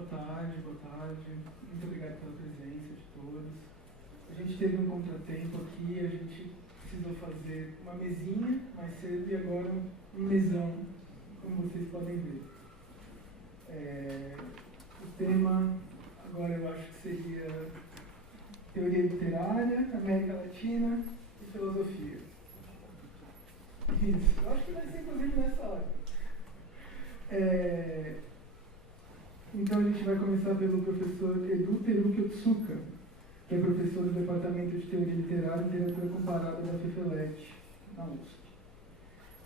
Boa tarde. Muito obrigado pela presença de todos. A gente teve um contratempo aqui, a gente precisou fazer uma mesinha mais cedo e agora um mesão, como vocês podem ver. O tema agora eu acho que seria Teoria Literária, América Latina e Filosofia. Isso, eu acho que vai ser inclusive nessa hora. Então a gente vai começar pelo professor Edu Teruki Otsuka, que é professor do Departamento de Teoria Literária e Literatura Comparada da FEFELET, na USP.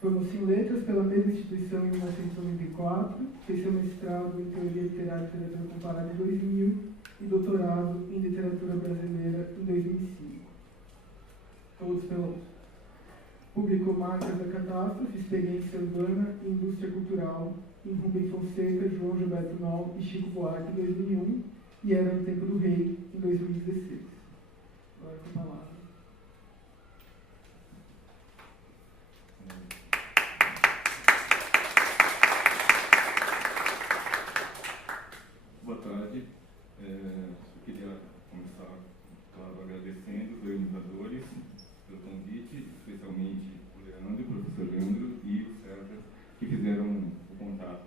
Formou-se em Letras pela mesma instituição em 1994, fez seu mestrado em Teoria Literária e Literatura Comparada em 2000 e doutorado em Literatura Brasileira em 2005. Todos pela USP. Publicou Marcas da Catástrofe, Experiência Urbana e Indústria Cultural em Rubem Fonseca, João Gilberto Noll e Chico Buarque em 2001 e Era no Tempo do Rei em 2016. Agora com a palavra. Boa tarde. Eu queria começar, claro, agradecendo os organizadores pelo convite, especialmente o Leandro, o professor Leandro e o César, que fizeram o contato.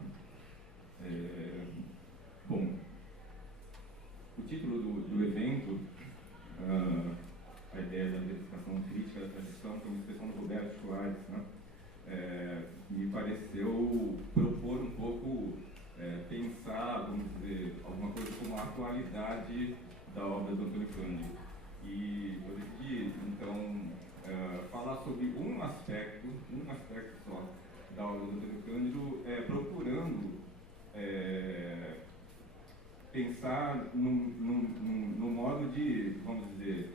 Bom, o título do evento, a ideia da verificação crítica da tradição, foi uma expressão do Roberto Schwartz, né? Me pareceu propor um pouco, pensar, vamos dizer, alguma coisa como a atualidade da obra do Antônio Cândido. E eu decidi, então, falar sobre um aspecto só da obra do Antônio Cândido, procurando pensar no modo de, vamos dizer,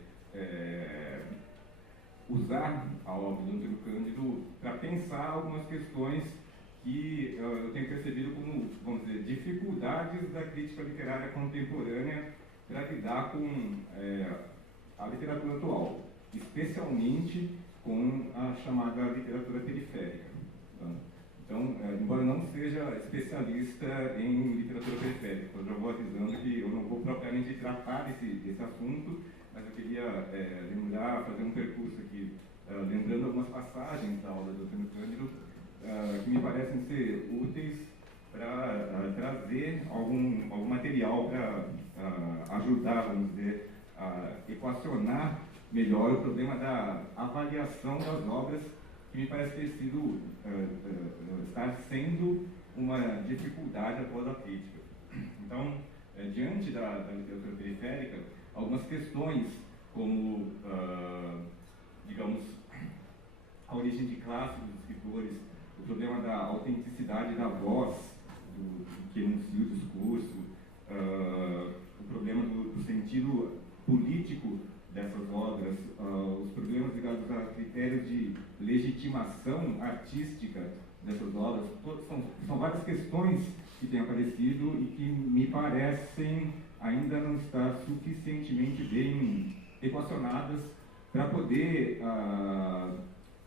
usar a obra do Antônio Cândido para pensar algumas questões que eu tenho percebido como, vamos dizer, dificuldades da crítica literária contemporânea para lidar com a literatura atual, especialmente com a chamada literatura periférica. Tá? Então, embora não seja especialista em literatura periférica, eu já vou avisando que eu não vou propriamente tratar esse assunto, mas eu queria fazer um percurso aqui, lembrando algumas passagens da obra do Antônio Cândido, que me parecem ser úteis para trazer algum material para ajudar, vamos dizer, a equacionar melhor o problema da avaliação das obras, que me parece ter sido, estar sendo uma dificuldade atual da crítica. Então, diante da literatura periférica, algumas questões como, digamos, a origem de classe dos escritores, o problema da autenticidade da voz que enuncia o discurso, o problema do sentido político dessas obras, os problemas ligados a critérios de legitimação artística dessas obras, são várias questões que têm aparecido e que me parecem ainda não estar suficientemente bem equacionadas para poder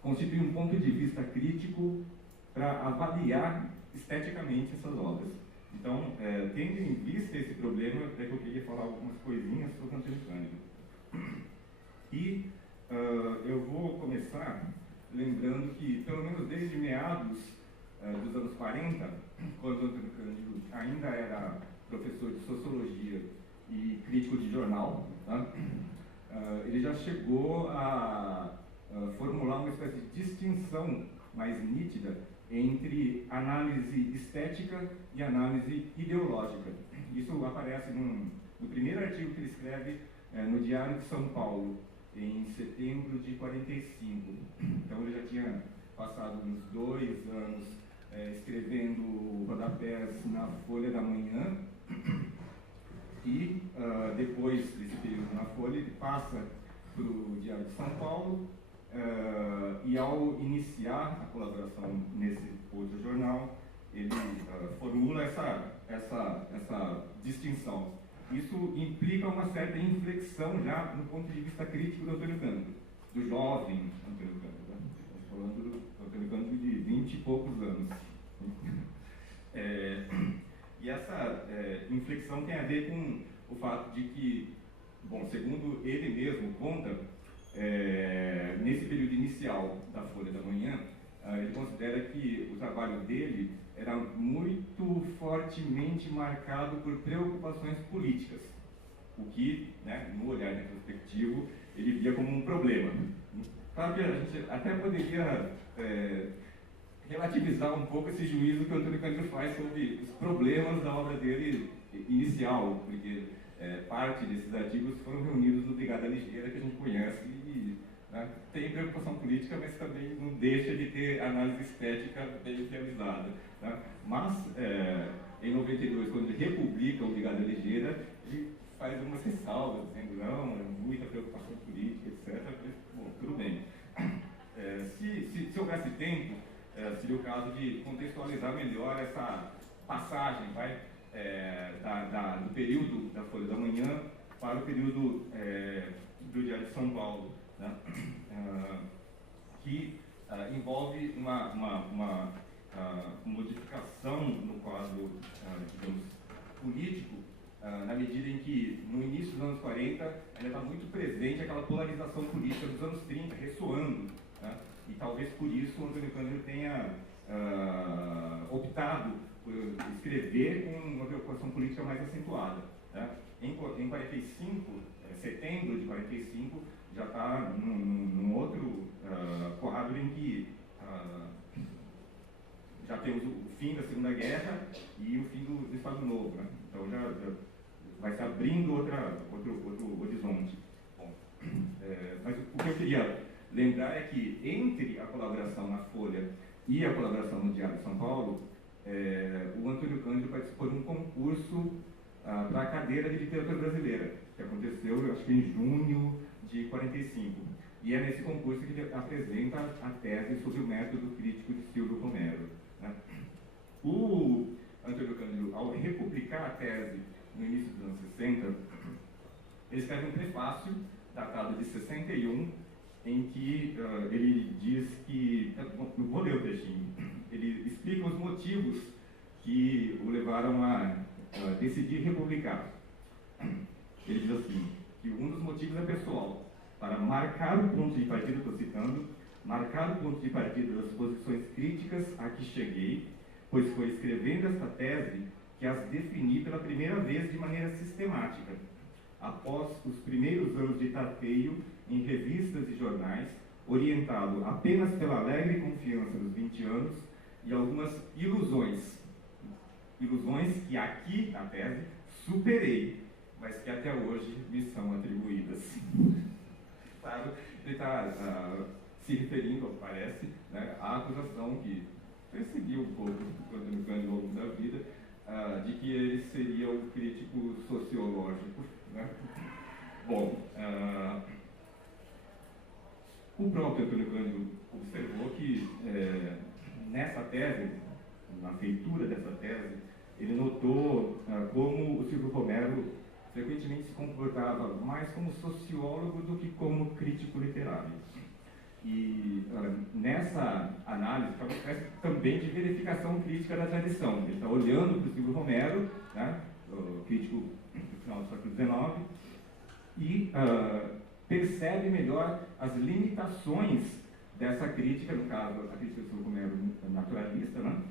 constituir um ponto de vista crítico para avaliar esteticamente essas obras. Então, tendo em vista esse problema, é que eu queria falar algumas coisinhas sobre Antônio Cândido. E eu vou começar lembrando que, pelo menos desde meados dos anos 40, quando Antônio Cândido ainda era professor de Sociologia e crítico de jornal, tá? Ele já chegou a formular uma espécie de distinção mais nítida entre análise estética e análise ideológica. Isso aparece no primeiro artigo que ele escreve no Diário de São Paulo, em setembro de 45. Então ele já tinha passado uns 2 anos escrevendo rodapés na Folha da Manhã, e depois desse período na Folha ele passa para o Diário de São Paulo, e ao iniciar a colaboração nesse outro jornal, ele formula essa distinção. Isso implica uma certa inflexão já no ponto de vista crítico do Antônio Cândido, do jovem Antônio Cândido. Né? Estamos falando do Antônio Cândido de 20 e poucos anos. E essa inflexão tem a ver com o fato de que, bom, segundo ele mesmo conta, nesse período inicial da Folha da Manhã, ele considera que o trabalho dele era muito fortemente marcado por preocupações políticas, o que, né, no olhar retrospectivo, ele via como um problema. Claro que a gente até poderia relativizar um pouco esse juízo que o Antônio Cândido faz sobre os problemas da obra dele inicial, porque parte desses artigos foram reunidos no Brigada Ligeira, que a gente conhece, e né, tem preocupação política, mas também não deixa de ter análise estética bem realizada. Né? Mas, em 92, quando ele republica o Brigada Ligeira, ele faz umas ressalvas, dizendo, não, muita preocupação política, etc. Mas, bom, tudo bem. Se houvesse tempo, seria o caso de contextualizar melhor essa passagem, do período da Folha da Manhã para o período do Diário de São Paulo, né? Que envolve uma modificação no quadro, digamos, político, na medida em que, no início dos anos 40, ainda está muito presente aquela polarização política dos anos 30, ressoando, né? E talvez por isso o Antônio Cândido tenha optado por escrever com uma preocupação política mais acentuada. Né? Em 45, setembro de 45, já está num outro quadro em que já temos o fim da Segunda Guerra e o fim do Estado Novo. Né? Então já vai se abrindo outro horizonte. Bom, mas o que eu queria lembrar é que entre a colaboração na Folha e a colaboração no Diário de São Paulo, o Antônio Cândido participou de um concurso para a cadeira de literatura brasileira, que aconteceu, eu acho que em junho de 45. E é nesse concurso que ele apresenta a tese sobre o método crítico de Silvio Romero. Né? O Antônio Cândido, ao republicar a tese no início dos anos 60, ele escreve um prefácio datado de 61, em que ele diz que, eu vou ler o textinho, ele explica os motivos que o levaram a decidir republicar. Ele diz assim, que um dos motivos é pessoal, para marcar o ponto de partida, estou citando, marcar o ponto de partida das posições críticas a que cheguei, pois foi escrevendo esta tese que as defini pela primeira vez de maneira sistemática, após os primeiros anos de tapeio em revistas e jornais, orientado apenas pela alegre confiança dos 20 anos e algumas ilusões que aqui, na tese, superei, mas que até hoje me são atribuídas. Claro, ele está se referindo, parece, né, à acusação que perseguiu um pouco o Antônio Cândido ao longo da vida, de que ele seria o crítico sociológico. Né? Bom, o próprio Antônio Cândido observou que nessa tese, na feitura dessa tese, ele notou como o Silvio Romero frequentemente se comportava mais como sociólogo do que como crítico literário. E nessa análise, foi uma espécie também de verificação crítica da tradição. Ele está olhando para o Silvio Romero, né, o crítico do final do século XIX, e percebe melhor as limitações dessa crítica, no caso, a crítica do Silvio Romero naturalista, né,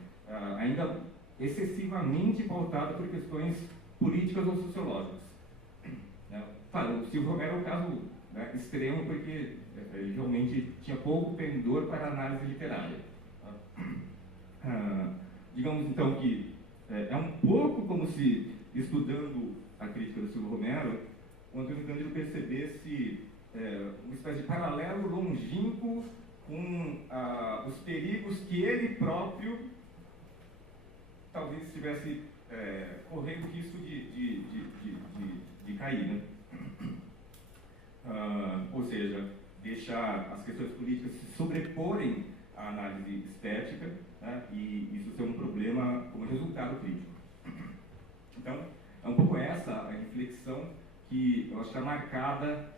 ainda excessivamente pautada por questões políticas ou sociológicas. Claro, o Silvio Romero é um caso, né, extremo, porque ele realmente tinha pouco pendor para análise literária. Digamos então que é um pouco como se, estudando a crítica do Silvio Romero, o Antônio Cândido percebesse uma espécie de paralelo longínquo com os perigos que ele próprio talvez estivesse correndo risco de cair, né? Ou seja, deixar as questões políticas se sobreporem à análise estética, né, e isso ser um problema como resultado crítico. Então, é um pouco essa a reflexão que eu acho que está marcada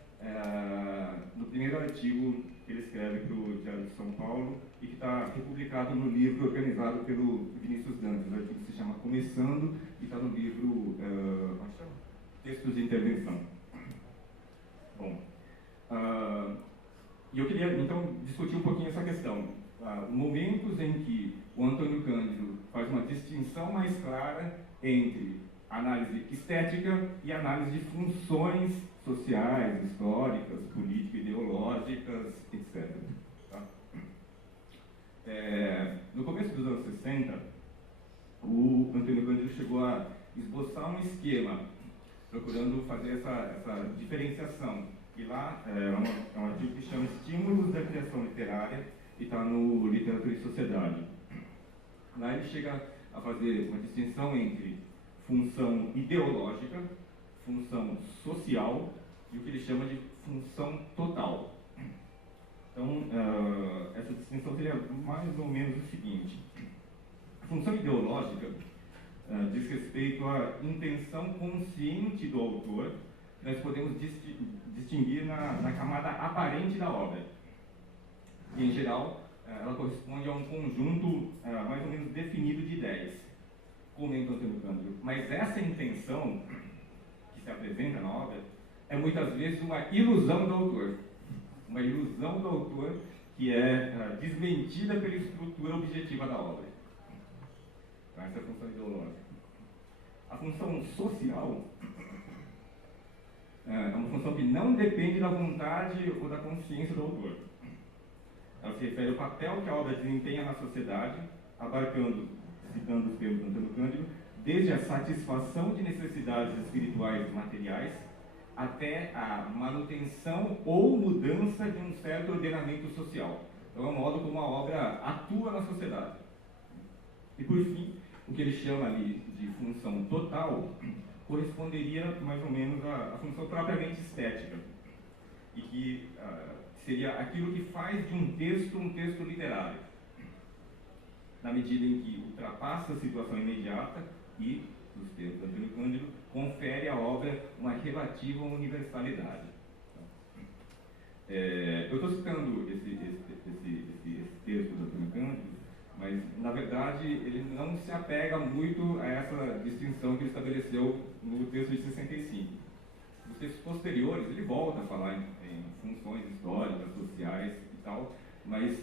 no primeiro artigo que ele escreve para o Diário de São Paulo e que está republicado no livro organizado pelo Vinícius Dantas. O artigo se chama Começando e está no livro Textos de Intervenção. Bom, e eu queria então discutir um pouquinho essa questão. Momentos em que o Antônio Cândido faz uma distinção mais clara entre análise estética e análise de funções sociais, históricas, político-ideológicas, etc. Tá? No começo dos anos 60, o Antônio Cândido chegou a esboçar um esquema procurando fazer essa diferenciação. E lá é um artigo que chama Estímulos da Criação Literária e está no Literatura e Sociedade. Lá ele chega a fazer uma distinção entre função ideológica, função social e o que ele chama de função total. Então, essa distinção seria mais ou menos o seguinte. A função ideológica diz respeito à intenção consciente do autor, que nós podemos distinguir na camada aparente da obra. E, em geral, ela corresponde a um conjunto mais ou menos definido de ideias, comenta Antônio Cândido. Mas essa intenção que se apresenta na obra é muitas vezes uma ilusão do autor. Uma ilusão do autor que é desmentida pela estrutura objetiva da obra. Então, essa é a função ideológica. A função social é uma função que não depende da vontade ou da consciência do autor. Ela se refere ao papel que a obra desempenha na sociedade, abarcando, citando os termos do Antônio Cândido, desde a satisfação de necessidades espirituais e materiais até a manutenção ou mudança de um certo ordenamento social. Então, é o modo como a obra atua na sociedade. E, por fim, o que ele chama ali de função total corresponderia mais ou menos à função propriamente estética, e que seria aquilo que faz de um texto literário, na medida em que ultrapassa a situação imediata e, nos termos do Antônio Cândido, confere à obra uma relativa universalidade. Eu estou citando esse texto do Antônio Cândido, mas, na verdade, ele não se apega muito a essa distinção que ele estabeleceu no texto de 65. Nos textos posteriores, ele volta a falar em funções históricas, sociais e tal, mas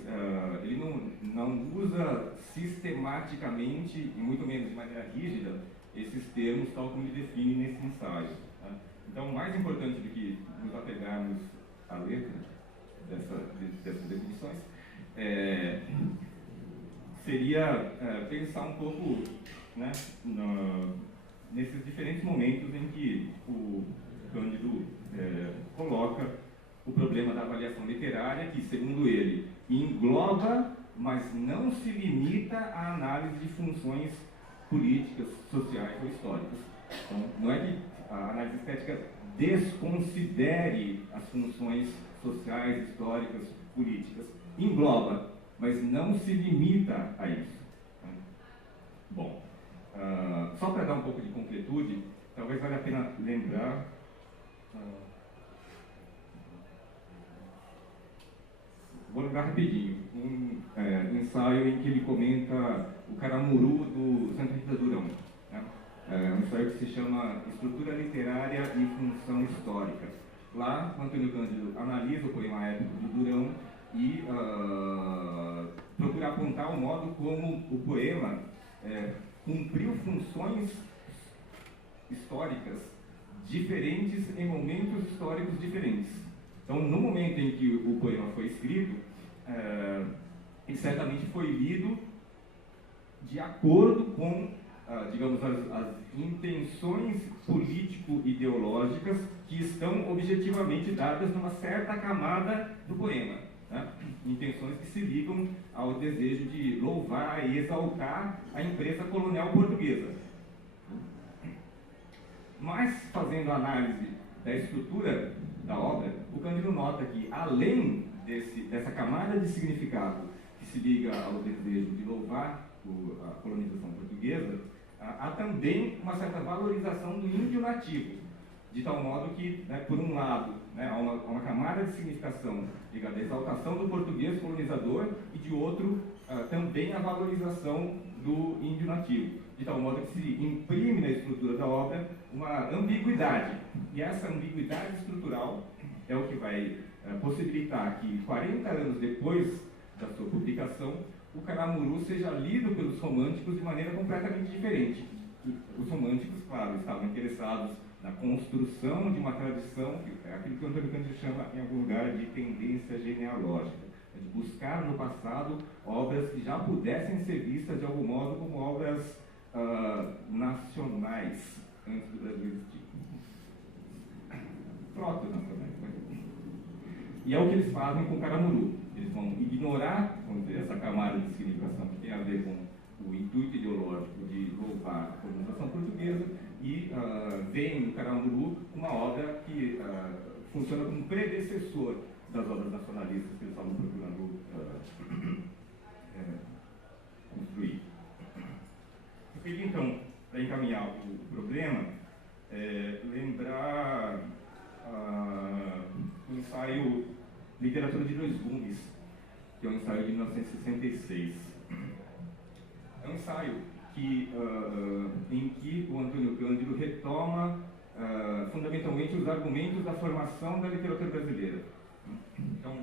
ele não usa sistematicamente, e muito menos de maneira rígida, esses termos tal como ele define nesse ensaio. Tá? Então, mais importante do que nos apegarmos à letra dessas definições, seria pensar um pouco, né, nesses diferentes momentos em que o Cândido coloca o problema da avaliação literária, que, segundo ele, engloba, mas não se limita à análise de funções políticas, sociais ou históricas. Então, não é que a análise estética desconsidere as funções sociais, históricas, políticas. Engloba, mas não se limita a isso. Bom, só para dar um pouco de completude, talvez valha a pena lembrar vou lembrar rapidinho um ensaio em que ele comenta o Caramuru do Santa Rita Durão, né? Um ensaio que se chama Estrutura Literária e Função Histórica. Lá, o Antônio Cândido analisa o poema épico de Durão e procura apontar o modo como o poema cumpriu funções históricas diferentes em momentos históricos diferentes. Então, no momento em que o poema foi escrito, ele certamente foi lido de acordo com, digamos, as intenções político-ideológicas que estão objetivamente dadas numa certa camada do poema. Né? Intenções que se ligam ao desejo de louvar e exaltar a empresa colonial portuguesa. Mas, fazendo análise da estrutura da obra, o Cândido nota que, além dessa camada de significado que se liga ao desejo de louvar a colonização portuguesa, há também uma certa valorização do índio nativo, de tal modo que, né, por um lado, né, há uma camada de significação ligada à exaltação do português colonizador e, de outro, também a valorização do índio nativo, de tal modo que se imprime na estrutura da obra uma ambiguidade. E essa ambiguidade estrutural é o que vai possibilitar que, 40 anos depois da sua publicação, o Caramuru seja lido pelos românticos de maneira completamente diferente. Os românticos, claro, estavam interessados na construção de uma tradição, aquilo que o Antônio Cândido chama, em algum lugar, de tendência genealógica, de buscar no passado obras que já pudessem ser vistas, de algum modo, como obras nacionais, antes do Brasil existir. Proto-nacionais. E é o que eles fazem com o Caramuru. Eles vão ignorar, vamos dizer, essa camada de significação que tem a ver com o intuito ideológico de louvar a colonização portuguesa e veem no Caramuru uma obra que funciona como predecessor das obras nacionalistas que eles estavam procurando construir. Eu queria, então, para encaminhar o problema, lembrar o ensaio Literatura de Dois Gumes, que é um ensaio de 1966. É um ensaio em que o Antônio Cândido retoma fundamentalmente os argumentos da formação da literatura brasileira. Então,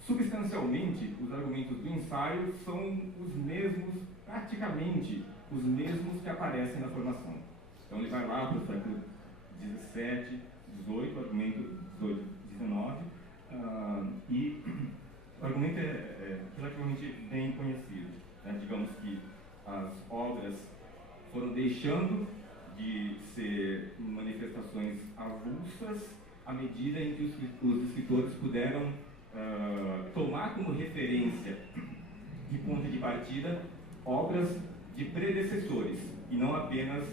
substancialmente, os argumentos do ensaio são os mesmos, praticamente os mesmos que aparecem na formação. Então ele vai lá para o século XVII, XVIII, argumento XVIII, XIX, e o argumento é relativamente bem conhecido. Digamos que as obras foram deixando de ser manifestações avulsas à medida em que os escritores puderam tomar como referência e ponto de partida obras de predecessores e não apenas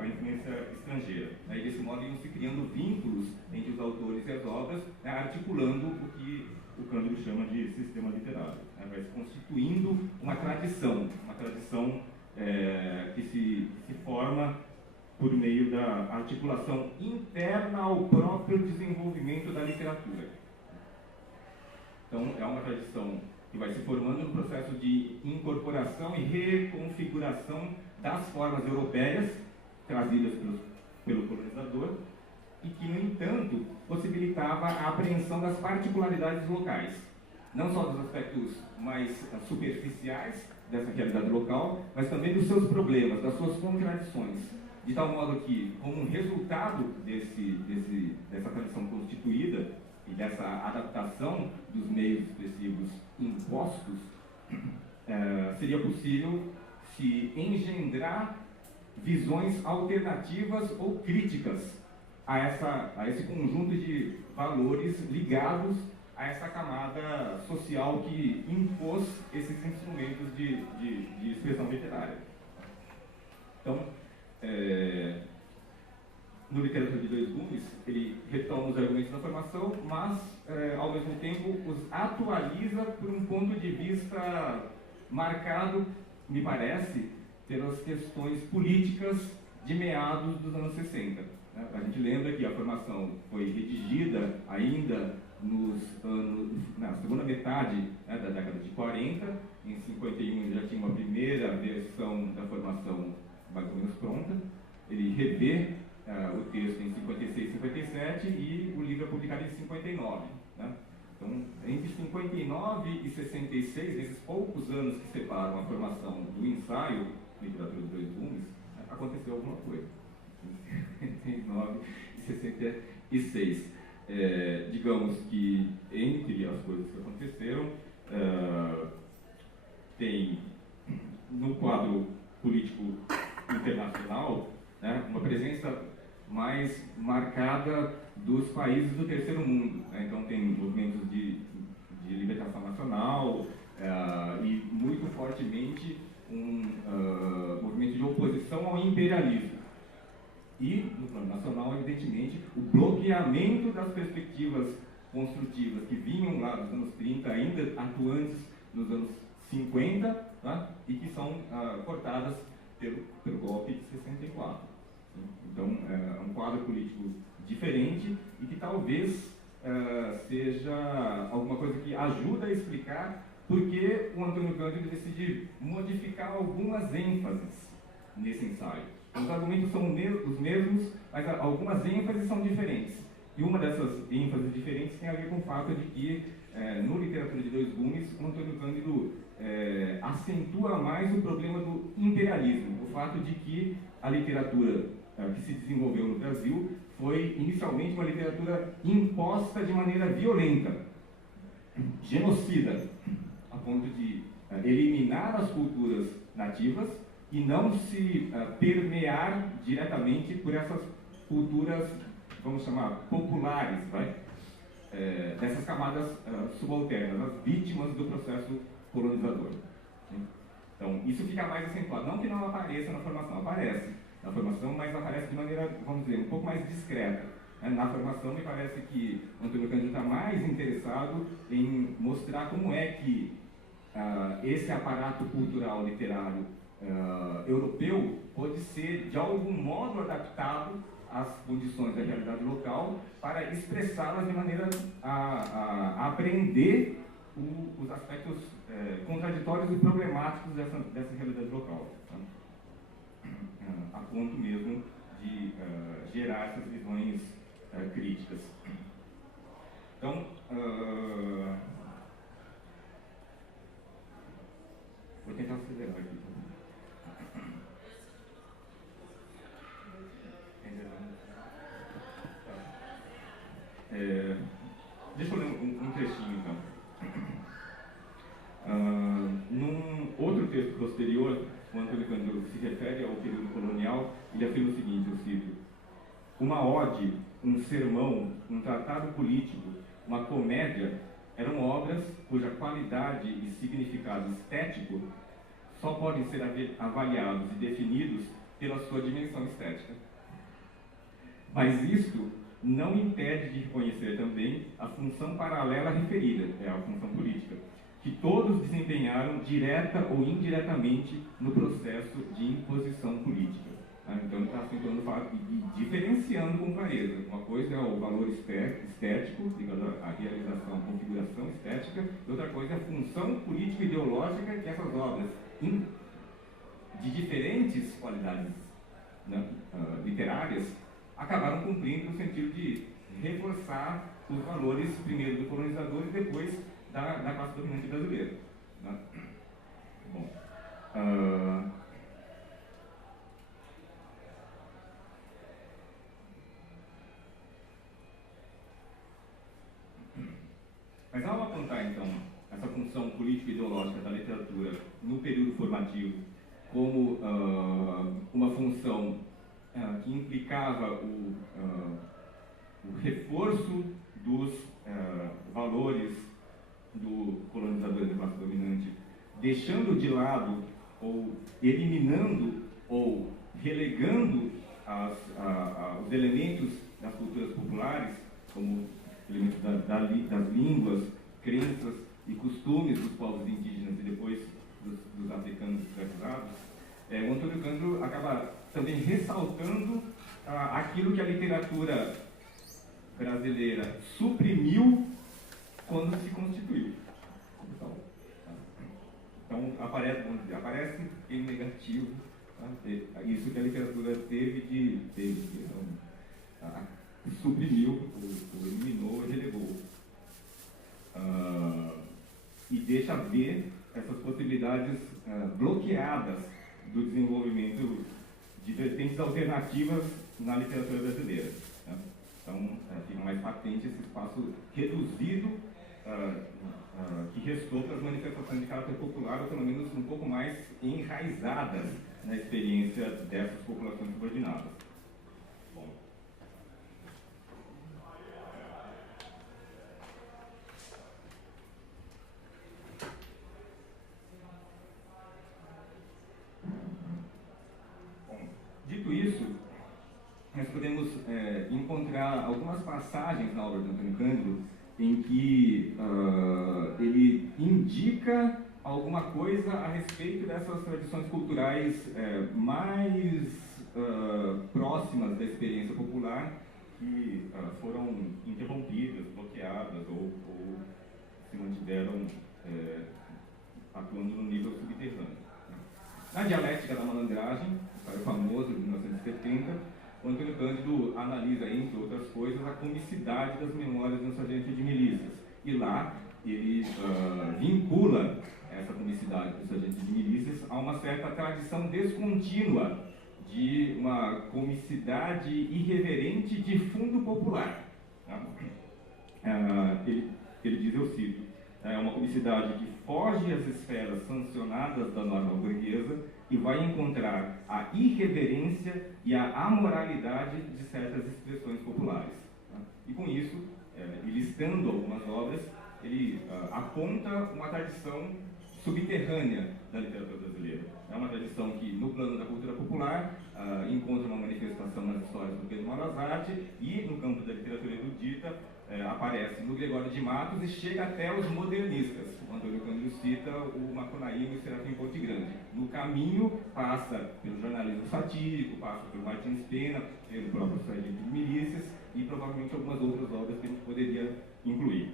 a influência estrangeira. E desse modo iam se criando vínculos entre os autores e as obras, articulando o que o Cândido chama de sistema literário. Vai se constituindo uma tradição que se forma por meio da articulação interna ao próprio desenvolvimento da literatura. Então, é uma tradição que vai se formando no processo de incorporação e reconfiguração das formas europeias trazidas pelo colonizador e que, no entanto, possibilitava a apreensão das particularidades locais, não só dos aspectos mais superficiais dessa realidade local, mas também dos seus problemas, das suas contradições, de tal modo que, como um resultado dessa tradição constituída e dessa adaptação dos meios expressivos impostos, seria possível se engendrar visões alternativas ou críticas a esse conjunto de valores ligados a essa camada social que impôs esses instrumentos de expressão literária. Então, no Literatura de Dois Gumes, ele retoma os argumentos da formação, mas, ao mesmo tempo, os atualiza por um ponto de vista marcado, me parece, pelas questões políticas de meados dos anos 60. A gente lembra que a formação foi redigida ainda na segunda metade da década de 40, em 51 já tinha uma primeira versão da formação mais ou menos pronta, ele revê o texto em 56 e 57 e o livro é publicado em 59. Então, entre 59 e 66, nesses poucos anos que separam a formação do ensaio Literatura de Dois Gumes, aconteceu alguma coisa. Em 59 e 66. Digamos que, entre as coisas que aconteceram, tem, no quadro político internacional, uma presença mais marcada dos países do terceiro mundo. Então tem movimentos de libertação nacional e muito fortemente um movimento de oposição ao imperialismo. E, no plano nacional, evidentemente, o bloqueamento das perspectivas construtivas que vinham lá dos anos 30, ainda atuantes nos anos 50, e que são cortadas pelo golpe de 64. Então, é um quadro político diferente e que talvez seja alguma coisa que ajuda a explicar por que o Antônio Cândido decide modificar algumas ênfases nesse ensaio. Os argumentos são os mesmos, mas algumas ênfases são diferentes. E uma dessas ênfases diferentes tem a ver com o fato de que, no Literatura de Dois Gumes, o Antônio Cândido acentua mais o problema do imperialismo, o fato de que a literatura que se desenvolveu no Brasil foi inicialmente uma literatura imposta de maneira violenta, genocida, a ponto de eliminar as culturas nativas e não se permear diretamente por essas culturas, vamos chamar, populares, dessas camadas subalternas, as vítimas do processo colonizador. Então, isso fica mais acentuado. Não que não apareça na formação, aparece na formação, mas aparece de maneira, vamos dizer, um pouco mais discreta. Na formação, me parece que o Antônio Cândido está mais interessado em mostrar como é que esse aparato cultural literário europeu pode ser, de algum modo, adaptado às condições da realidade local para expressá-las de maneira a apreender os aspectos contraditórios e problemáticos dessa realidade local, a ponto mesmo de gerar essas visões críticas. Então, vou tentar acelerar aqui. Deixa eu ler um trechinho, então. Num outro texto posterior, o Antônio Cândido se refere ao período colonial, ele afirma o seguinte, eu cito: uma ode, um sermão, um tratado político, uma comédia, eram obras cuja qualidade e significado estético só podem ser avaliados e definidos pela sua dimensão estética. Mas isto não impede de reconhecer também a função paralela referida, a função política, que todos desempenharam direta ou indiretamente no processo de imposição política. Então ele está acentuando o fato e diferenciando com clareza. Uma coisa é o valor estético, ligado à realização, à configuração estética, e outra coisa é a função política e ideológica que essas obras, de diferentes qualidades literárias, acabaram cumprindo no sentido de reforçar os valores, primeiro do colonizador e depois da classe dominante brasileira. Bom, mas ao apontar, então, essa função político-ideológica da literatura no período formativo como uma função que implicava o reforço dos valores do colonizador e da classe dominante, deixando de lado ou eliminando ou relegando os elementos das culturas populares, como elementos das línguas, crenças e costumes dos povos indígenas e depois dos africanos escravizados, o Antônio Cândido acaba também ressaltando aquilo que a literatura brasileira suprimiu quando se constituiu. Então aparece em negativo, isso que a literatura teve suprimiu, ou eliminou, relegou. E deixa ver essas possibilidades bloqueadas do desenvolvimento de vertentes alternativas na literatura brasileira. Então, fica mais patente esse espaço reduzido que restou para as manifestações de caráter popular, ou pelo menos um pouco mais enraizadas na experiência dessas populações subordinadas. Bom. Dito isso, nós podemos encontrar algumas passagens na obra do Antônio Cândido em que ele indica alguma coisa a respeito dessas tradições culturais mais próximas da experiência popular que foram interrompidas, bloqueadas ou se mantiveram atuando no nível subterrâneo. Na dialética da malandragem, o famoso de 1970, o Antônio Cândido analisa, entre outras coisas, a comicidade das memórias de um sargento de milícias. E lá ele vincula essa comicidade dos sargentos de milícias a uma certa tradição descontínua de uma comicidade irreverente de fundo popular. Ele diz, eu cito, é uma comicidade que foge às esferas sancionadas da norma burguesa e vai encontrar a irreverência e a amoralidade de certas expressões populares. E com isso, e listando algumas obras, ele aponta uma tradição subterrânea da literatura brasileira. É uma tradição que, no plano da cultura popular, encontra uma manifestação nas histórias do Pedro Malazarte e, no campo da literatura erudita, aparece no Gregório de Matos e chega até os modernistas. O Antônio Cândido cita o Macunaíma e o Serafim Ponte Grande. No caminho, passa pelo jornalismo satírico, passa pelo Martins Pena, pelo próprio Sargento de Milícias e provavelmente algumas outras obras que a gente poderia incluir.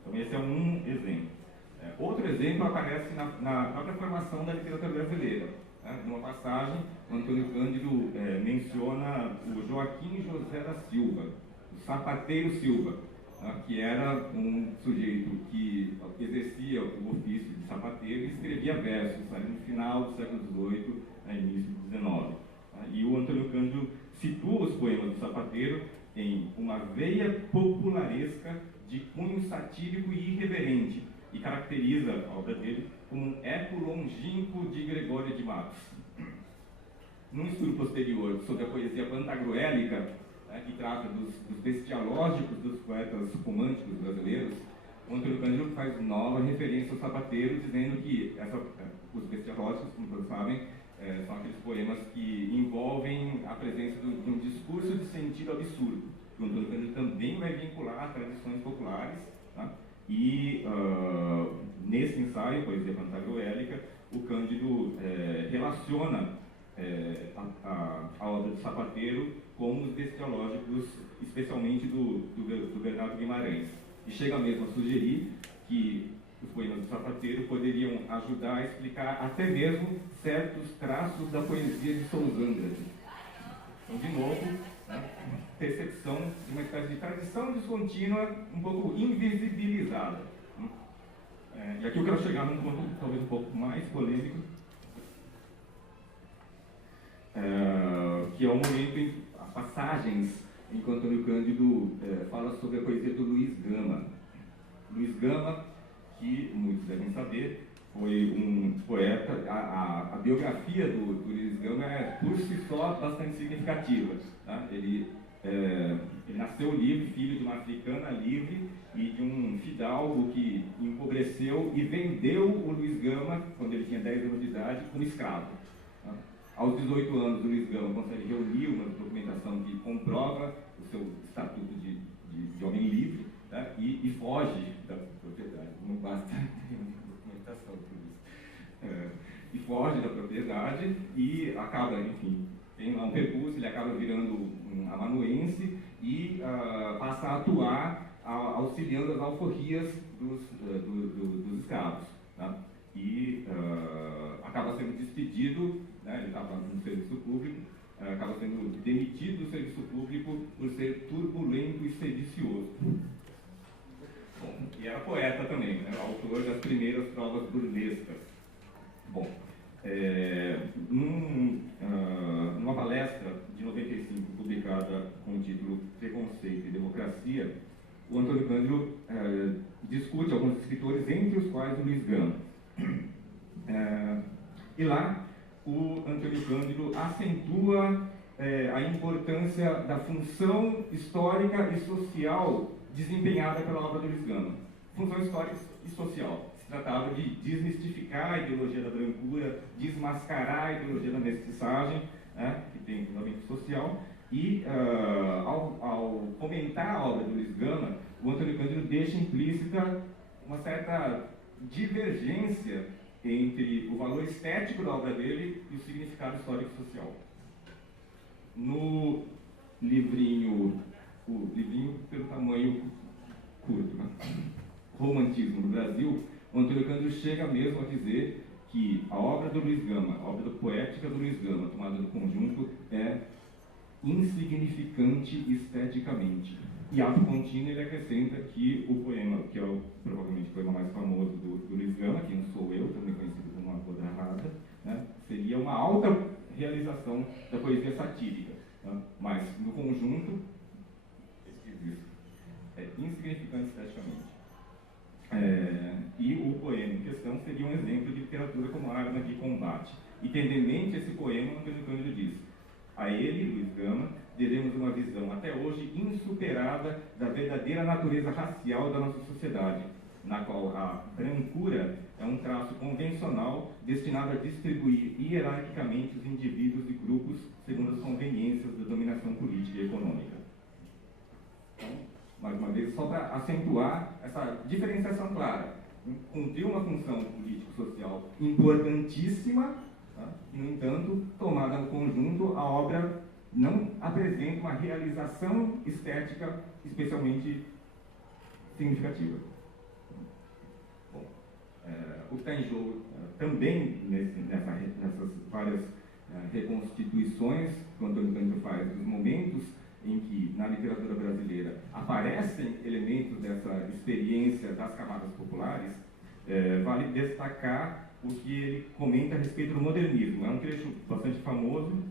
Então esse é um exemplo. Outro exemplo aparece na própria formação da literatura brasileira. Numa passagem, o Antônio Cândido menciona o Joaquim José da Silva, o Sapateiro Silva, que era um sujeito que exercia o ofício de sapateiro e escrevia versos no final do século XVIII, início do XIX. E o Antônio Cândido situa os poemas do Sapateiro em uma veia popularesca de cunho satírico e irreverente, e caracteriza a obra dele como um eco longínquo de Gregório de Matos. Num estudo posterior sobre a poesia pantagruélica, que trata dos bestialógicos dos poetas românticos brasileiros, o Antônio Cândido faz nova referência ao Sapateiro, dizendo que os bestialógicos, como todos sabem, são aqueles poemas que envolvem a presença de um discurso de sentido absurdo. O Antônio Cândido também vai vincular a tradições populares, e nesse ensaio, Poesia Pantagruélica, o Cândido relaciona a obra do Sapateiro com os bestiológicos, especialmente do Bernardo Guimarães. E chega mesmo a sugerir que os poemas do Sapateiro poderiam ajudar a explicar até mesmo certos traços da poesia de Sousângela. Então, de novo, percepção de uma espécie de tradição descontínua um pouco invisibilizada. E aqui eu quero chegar num ponto talvez um pouco mais polêmico, que é o momento em passagens em que Antônio Cândido fala sobre a poesia do Luiz Gama. Luiz Gama, que muitos devem saber, foi um poeta. A biografia do Luiz Gama é por si só bastante significativa. Ele nasceu livre, filho de uma africana livre e de um fidalgo que empobreceu e vendeu o Luiz Gama, quando ele tinha 10 anos de idade, como escravo. Aos 18 anos, o Luiz Gama consegue reunir uma documentação que comprova o seu estatuto de homem livre, e foge da propriedade. Não basta ter uma documentação por isso. E foge da propriedade e acaba, enfim, tem lá um percurso, ele acaba virando um amanuense e passa a atuar auxiliando as alforrias dos escravos. E acaba sendo despedido, ele estava no serviço público, acaba sendo demitido do serviço público por ser turbulento e sedicioso. Bom, e era poeta também, autor das primeiras trovas burlescas. Bom, numa palestra de 95, publicada com o título Preconceito e Democracia, o Antônio Cândido discute alguns escritores, entre os quais o Luiz Gama. E lá, o Antônio Cândido acentua a importância da função histórica e social desempenhada pela obra do Luiz Gama. Função histórica e social. Se tratava de desmistificar a ideologia da brancura, desmascarar a ideologia da mestiçagem, que tem fundamento social, e ao comentar a obra do Luiz Gama, o Antônio Cândido deixa implícita uma certa divergência entre o valor estético da obra dele e o significado histórico-social. no livrinho, o livrinho pelo tamanho curto, né? Romantismo no Brasil, o Antônio Cândido chega mesmo a dizer que a obra do Luiz Gama, a obra poética do Luiz Gama, tomada no conjunto, é insignificante esteticamente. E ato contínuo ele acrescenta que o poema, que é provavelmente o poema mais famoso do Luiz Gama, que não sou eu, também conhecido como Uma Coda Errada, né, seria uma alta realização da poesia satírica. Né, mas, no conjunto, é insignificante esteticamente. E o poema em questão seria um exemplo de literatura como arma de combate. E, tendo em mente esse poema, Antônio Cândido diz: a ele, Luiz Gama, devemos uma visão até hoje insuperada da verdadeira natureza racial da nossa sociedade, na qual a brancura é um traço convencional destinado a distribuir hierarquicamente os indivíduos e grupos segundo as conveniências da dominação política e econômica. Então, mais uma vez, só para acentuar essa diferenciação clara. Cumpriu uma função político-social importantíssima, tá? E, no entanto, tomada no conjunto, a obra não apresenta uma realização estética especialmente significativa. Bom, o que está em jogo também nessas várias reconstituições que o Antônio Cândido faz dos momentos em que na literatura brasileira aparecem elementos dessa experiência das camadas populares, vale destacar o que ele comenta a respeito do modernismo. É um trecho bastante famoso,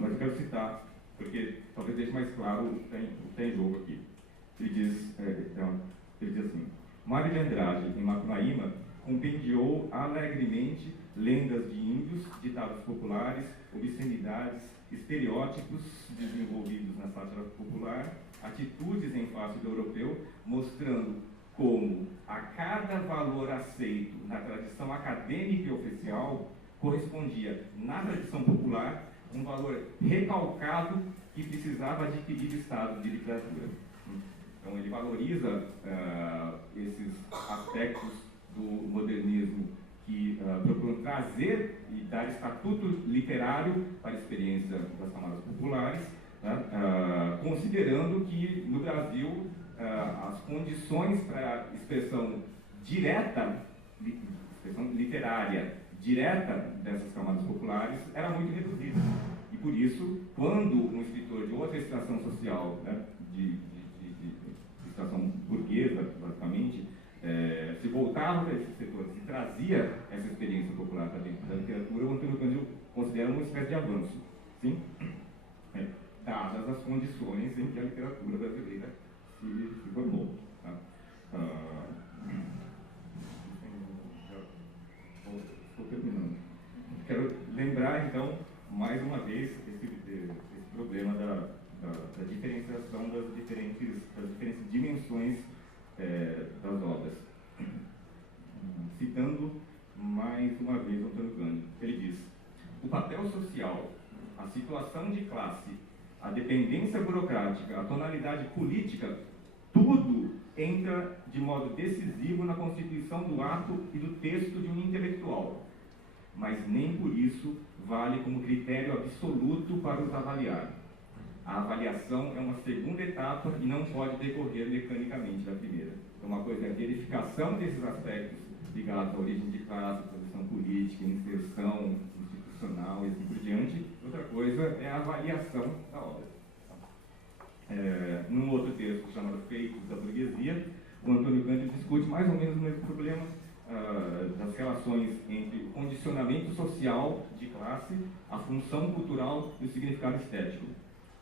mas eu quero citar, porque talvez deixe mais claro o que está em jogo aqui. Ele diz assim: Mário de Andrade, em Macunaíma, compendiou alegremente lendas de índios, ditados populares, obscenidades, estereótipos desenvolvidos na sátira popular, atitudes em face do europeu, mostrando como a cada valor aceito na tradição acadêmica e oficial correspondia, na tradição popular, um valor recalcado que precisava adquirir estado de literatura. Então ele valoriza esses aspectos do modernismo que procuram trazer e dar estatuto literário para a experiência das camadas populares, né, considerando que no Brasil as condições para a expressão direta, expressão literária direta dessas camadas populares era muito reduzida. E por isso, quando um escritor de outra extração social, né, de extração burguesa, basicamente, se voltava para esses setores e trazia essa experiência popular para dentro da literatura, o Antônio Cândido considera uma espécie de avanço, sim? Dadas as condições em que a literatura brasileira se formou. Tá? Estou terminando. Quero lembrar, então, mais uma vez, esse problema da diferenciação das diferentes dimensões das obras. Citando mais uma vez Antônio Cândido, ele diz: o papel social, a situação de classe, a dependência burocrática, a tonalidade política, tudo entra de modo decisivo na constituição do ato e do texto de um intelectual, mas nem por isso vale como critério absoluto para os avaliar. A avaliação é uma segunda etapa e não pode decorrer mecanicamente da primeira. Então, uma coisa é a verificação desses aspectos ligados à origem de classe, posição política, inserção institucional e assim por diante. Outra coisa é a avaliação da obra. Num outro texto chamado Feitos da Burguesia, o Antônio Cândido discute mais ou menos o mesmo problema das relações entre o condicionamento social de classe, a função cultural e o significado estético.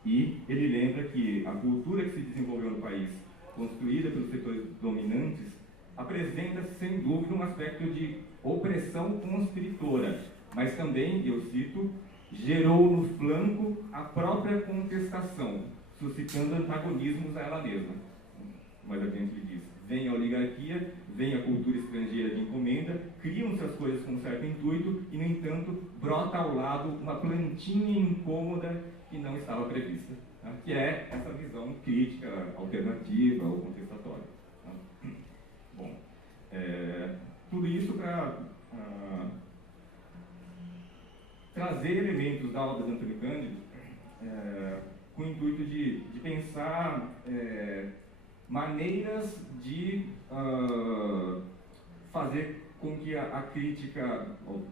E ele lembra que a cultura que se desenvolveu no país, construída pelos setores dominantes, apresenta, sem dúvida, um aspecto de opressão constritora, mas também, eu cito, gerou no flanco a própria contestação, suscitando antagonismos a ela mesma. Mais adiante ele diz: vem a oligarquia, vem a cultura estrangeira de encomenda, criam-se as coisas com um certo intuito e, no entanto, brota ao lado uma plantinha incômoda que não estava prevista, né? Que é essa visão crítica, alternativa ou contestatória. Né? Bom, tudo isso para trazer elementos da obra de Antônio Cândido com o intuito de pensar maneiras de fazer com que a crítica, ou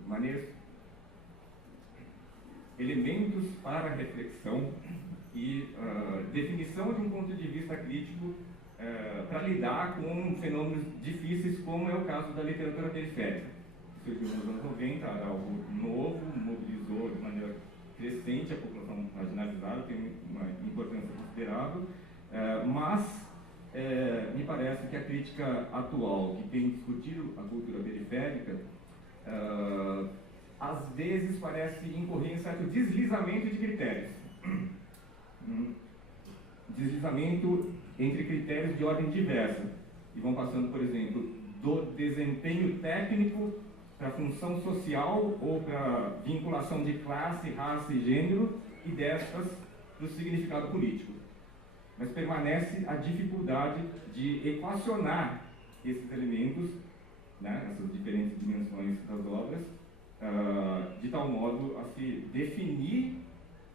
elementos para a reflexão e definição de um ponto de vista crítico para lidar com fenômenos difíceis, como é o caso da literatura periférica. Surgiu nos anos 90, era algo novo, mobilizou de maneira crescente a população marginalizada, tem uma importância considerável, mas me parece que a crítica atual, que tem discutido a cultura periférica, às vezes parece incorrer em certo deslizamento de critérios. Deslizamento entre critérios de ordem diversa, e vão passando, por exemplo, do desempenho técnico para a função social ou para a vinculação de classe, raça e gênero, e destas do significado político. Mas permanece a dificuldade de equacionar esses elementos, né, essas diferentes dimensões das obras, de tal modo a se definir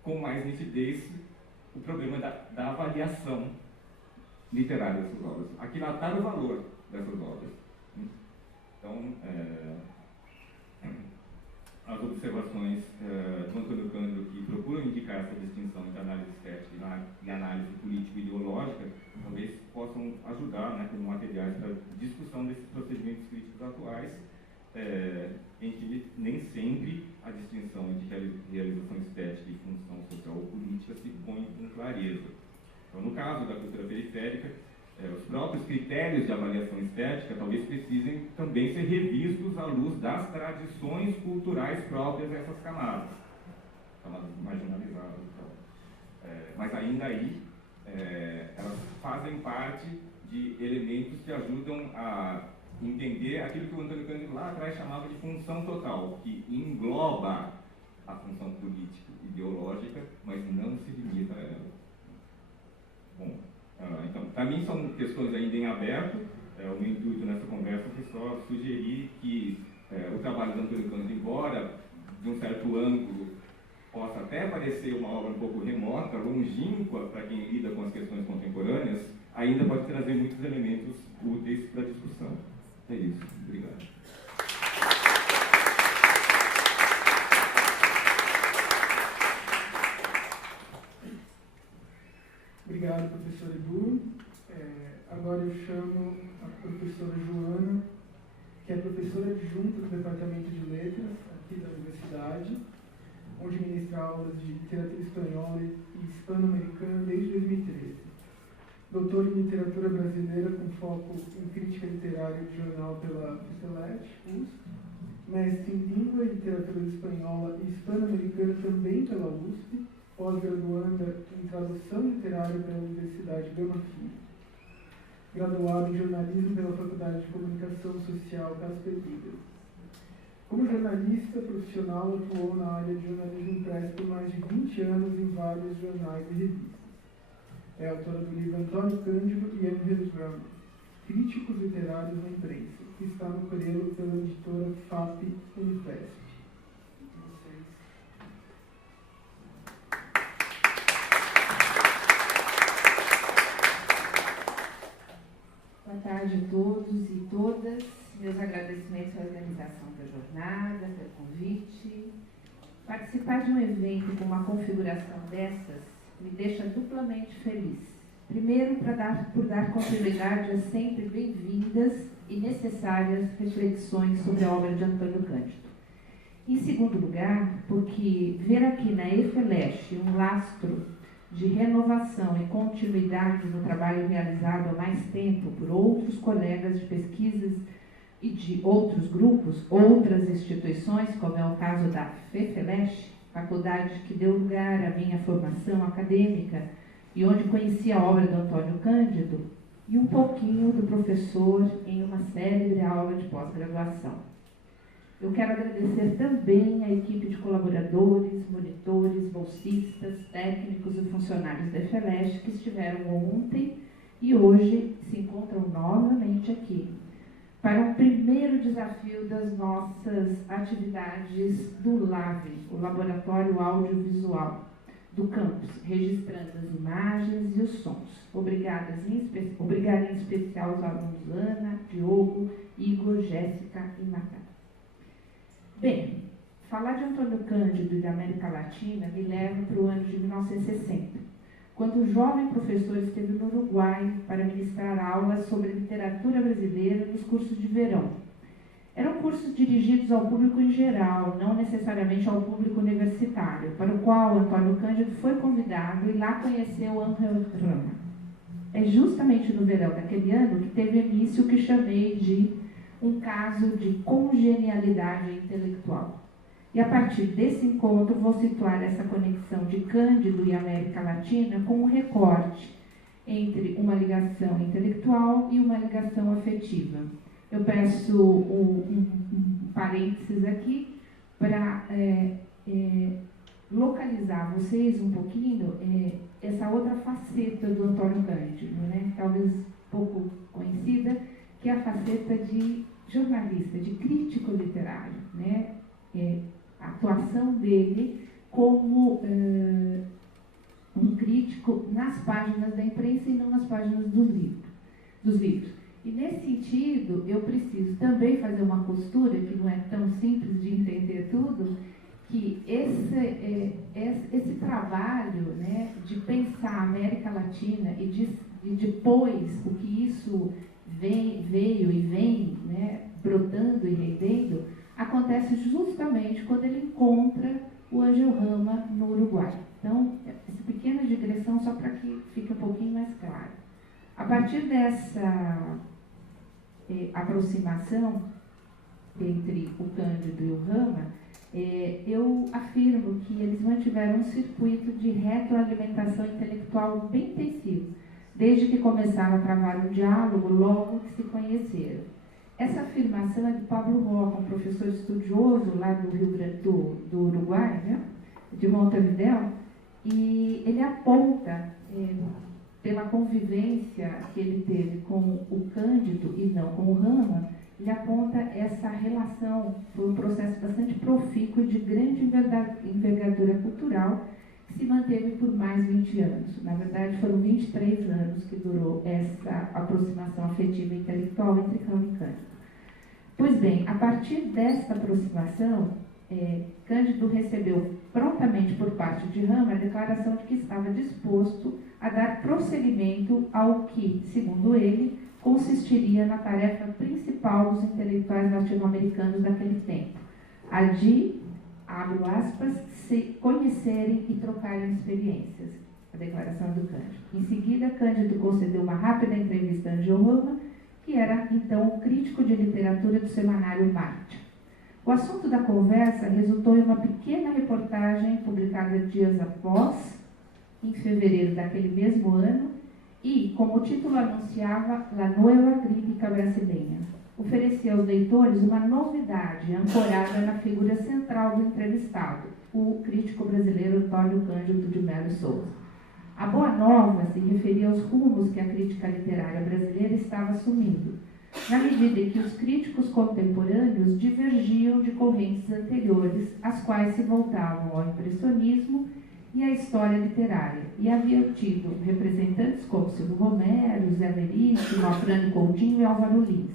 com mais nitidez o problema da avaliação literária dessas obras, aquilatar o valor dessas obras. Então, as observações do Antônio Cândido, que procuram indicar essa distinção entre análise estética e análise político-ideológica, talvez possam ajudar, né, como materiais para discussão desses procedimentos críticos atuais, em que nem sempre a distinção entre realização estética e função social ou política se põe com clareza. Então, no caso da cultura periférica, os próprios critérios de avaliação estética talvez precisem também ser revistos à luz das tradições culturais próprias dessas camadas marginalizadas. Então. Mas ainda aí, elas fazem parte de elementos que ajudam a entender aquilo que o Antônio Cândido lá atrás chamava de função total, que engloba a função política e ideológica, mas não se limita a ela. Bom, então, para mim são questões ainda em aberto. O meu intuito nessa conversa foi só sugerir que o trabalho do Antônio Cândido, embora de um certo ângulo possa até parecer uma obra um pouco remota, longínqua para quem lida com as questões contemporâneas, ainda pode trazer muitos elementos úteis para a discussão. É isso. Obrigado. Obrigado, professor Edu. Agora eu chamo a professora Joana, que é professora adjunta do Departamento de Letras, aqui da Universidade, onde ministra aulas de literatura espanhola e hispano-americana desde 2013. Doutor em literatura brasileira com foco em crítica literária de jornal pela FEFELET, USP. Mestre em língua e literatura espanhola e hispano-americana também pela USP. Pós-graduanda em tradução literária pela Universidade Gama Filho. Graduado em jornalismo pela Faculdade de Comunicação Social Casper Libero. Como jornalista profissional, atuou na área de jornalismo impresso por mais de 20 anos em vários jornais e revistas. É autora do livro Antônio Cândido e Andrew Drummond, Críticos Literários na Imprensa, que está no Correio pela editora FAP Unifesp. Boa tarde a todos e todas. Meus agradecimentos à organização da jornada, pelo convite. Participar de um evento com uma configuração dessas me deixa duplamente feliz. Primeiro, por dar continuidade às sempre bem-vindas e necessárias reflexões sobre a obra de Antônio Cândido. Em segundo lugar, porque ver aqui na EFELESH um lastro de renovação e continuidade no trabalho realizado há mais tempo por outros colegas de pesquisas e de outros grupos, outras instituições, como é o caso da FEFELESH, faculdade que deu lugar à minha formação acadêmica e onde conheci a obra do Antônio Cândido, e um pouquinho do professor em uma célebre aula de pós-graduação. Eu quero agradecer também à equipe de colaboradores, monitores, bolsistas, técnicos e funcionários da FEFELESH que estiveram ontem e hoje se encontram novamente aqui para um primeiro desafio das nossas atividades do LAVE, o Laboratório Audiovisual, do campus, registrando as imagens e os sons. Obrigada em especial aos alunos Ana, Diogo, Igor, Jéssica e Natan. Bem, falar de Antônio Cândido e da América Latina me leva para o ano de 1960, quando o jovem professor esteve no Uruguai para ministrar aulas sobre literatura brasileira nos cursos de verão. Eram cursos dirigidos ao público em geral, não necessariamente ao público universitário, para o qual Antônio Cândido foi convidado e lá conheceu Ángel Rama. É justamente no verão daquele ano que teve início o que chamei de um caso de congenialidade intelectual. E a partir desse encontro vou situar essa conexão de Cândido e América Latina com um recorte entre uma ligação intelectual e uma ligação afetiva. Eu peço um parênteses aqui para localizar vocês um pouquinho essa outra faceta do Antônio Cândido, né? Talvez pouco conhecida, que é a faceta de jornalista, de crítico literário, né? A atuação dele como um crítico nas páginas da imprensa e não nas páginas dos livros. E nesse sentido, eu preciso também fazer uma costura, que não é tão simples de entender tudo, que esse trabalho, né, de pensar a América Latina e depois o que isso veio e vem, né, brotando e rendendo, acontece justamente quando ele encontra o Ángel Rama no Uruguai. Então, essa pequena digressão só para que fique um pouquinho mais claro. A partir dessa aproximação entre o Cândido e o Rama, eu afirmo que eles mantiveram um circuito de retroalimentação intelectual bem intensivo, desde que começaram a travar um diálogo logo que se conheceram. Essa afirmação é de Pablo Roca, um professor estudioso lá do Rio Grande do Uruguai, né, de Montevideo, e ele aponta, pela convivência que ele teve com o Cândido e não com o Rama, ele aponta essa relação, foi um processo bastante profícuo e de grande envergadura cultural, que se manteve por mais 20 anos. Na verdade, foram 23 anos que durou essa aproximação afetiva e intelectual entre Rama e Cândido. Pois bem, a partir desta aproximação, Cândido recebeu prontamente por parte de Rama a declaração de que estava disposto a dar prosseguimento ao que, segundo ele, consistiria na tarefa principal dos intelectuais latino-americanos daquele tempo, a de, abro aspas, se conhecerem e trocarem experiências. A declaração do Cândido. Em seguida, Cândido concedeu uma rápida entrevista a Ángel Rama, que era, então, o crítico de literatura do semanário Marte. O assunto da conversa resultou em uma pequena reportagem publicada dias após, em fevereiro daquele mesmo ano, e, como o título anunciava, La Nueva Crítica Brasileira, oferecia aos leitores uma novidade ancorada na figura central do entrevistado, o crítico brasileiro Antônio Cândido de Melo Souza. A boa nova se referia aos rumos que a crítica literária brasileira estava assumindo, na medida em que os críticos contemporâneos divergiam de correntes anteriores, as quais se voltavam ao impressionismo e à história literária, e haviam tido representantes como Silvio Romero, Zé Veríssimo, Afrânio Coutinho e Álvaro Lins.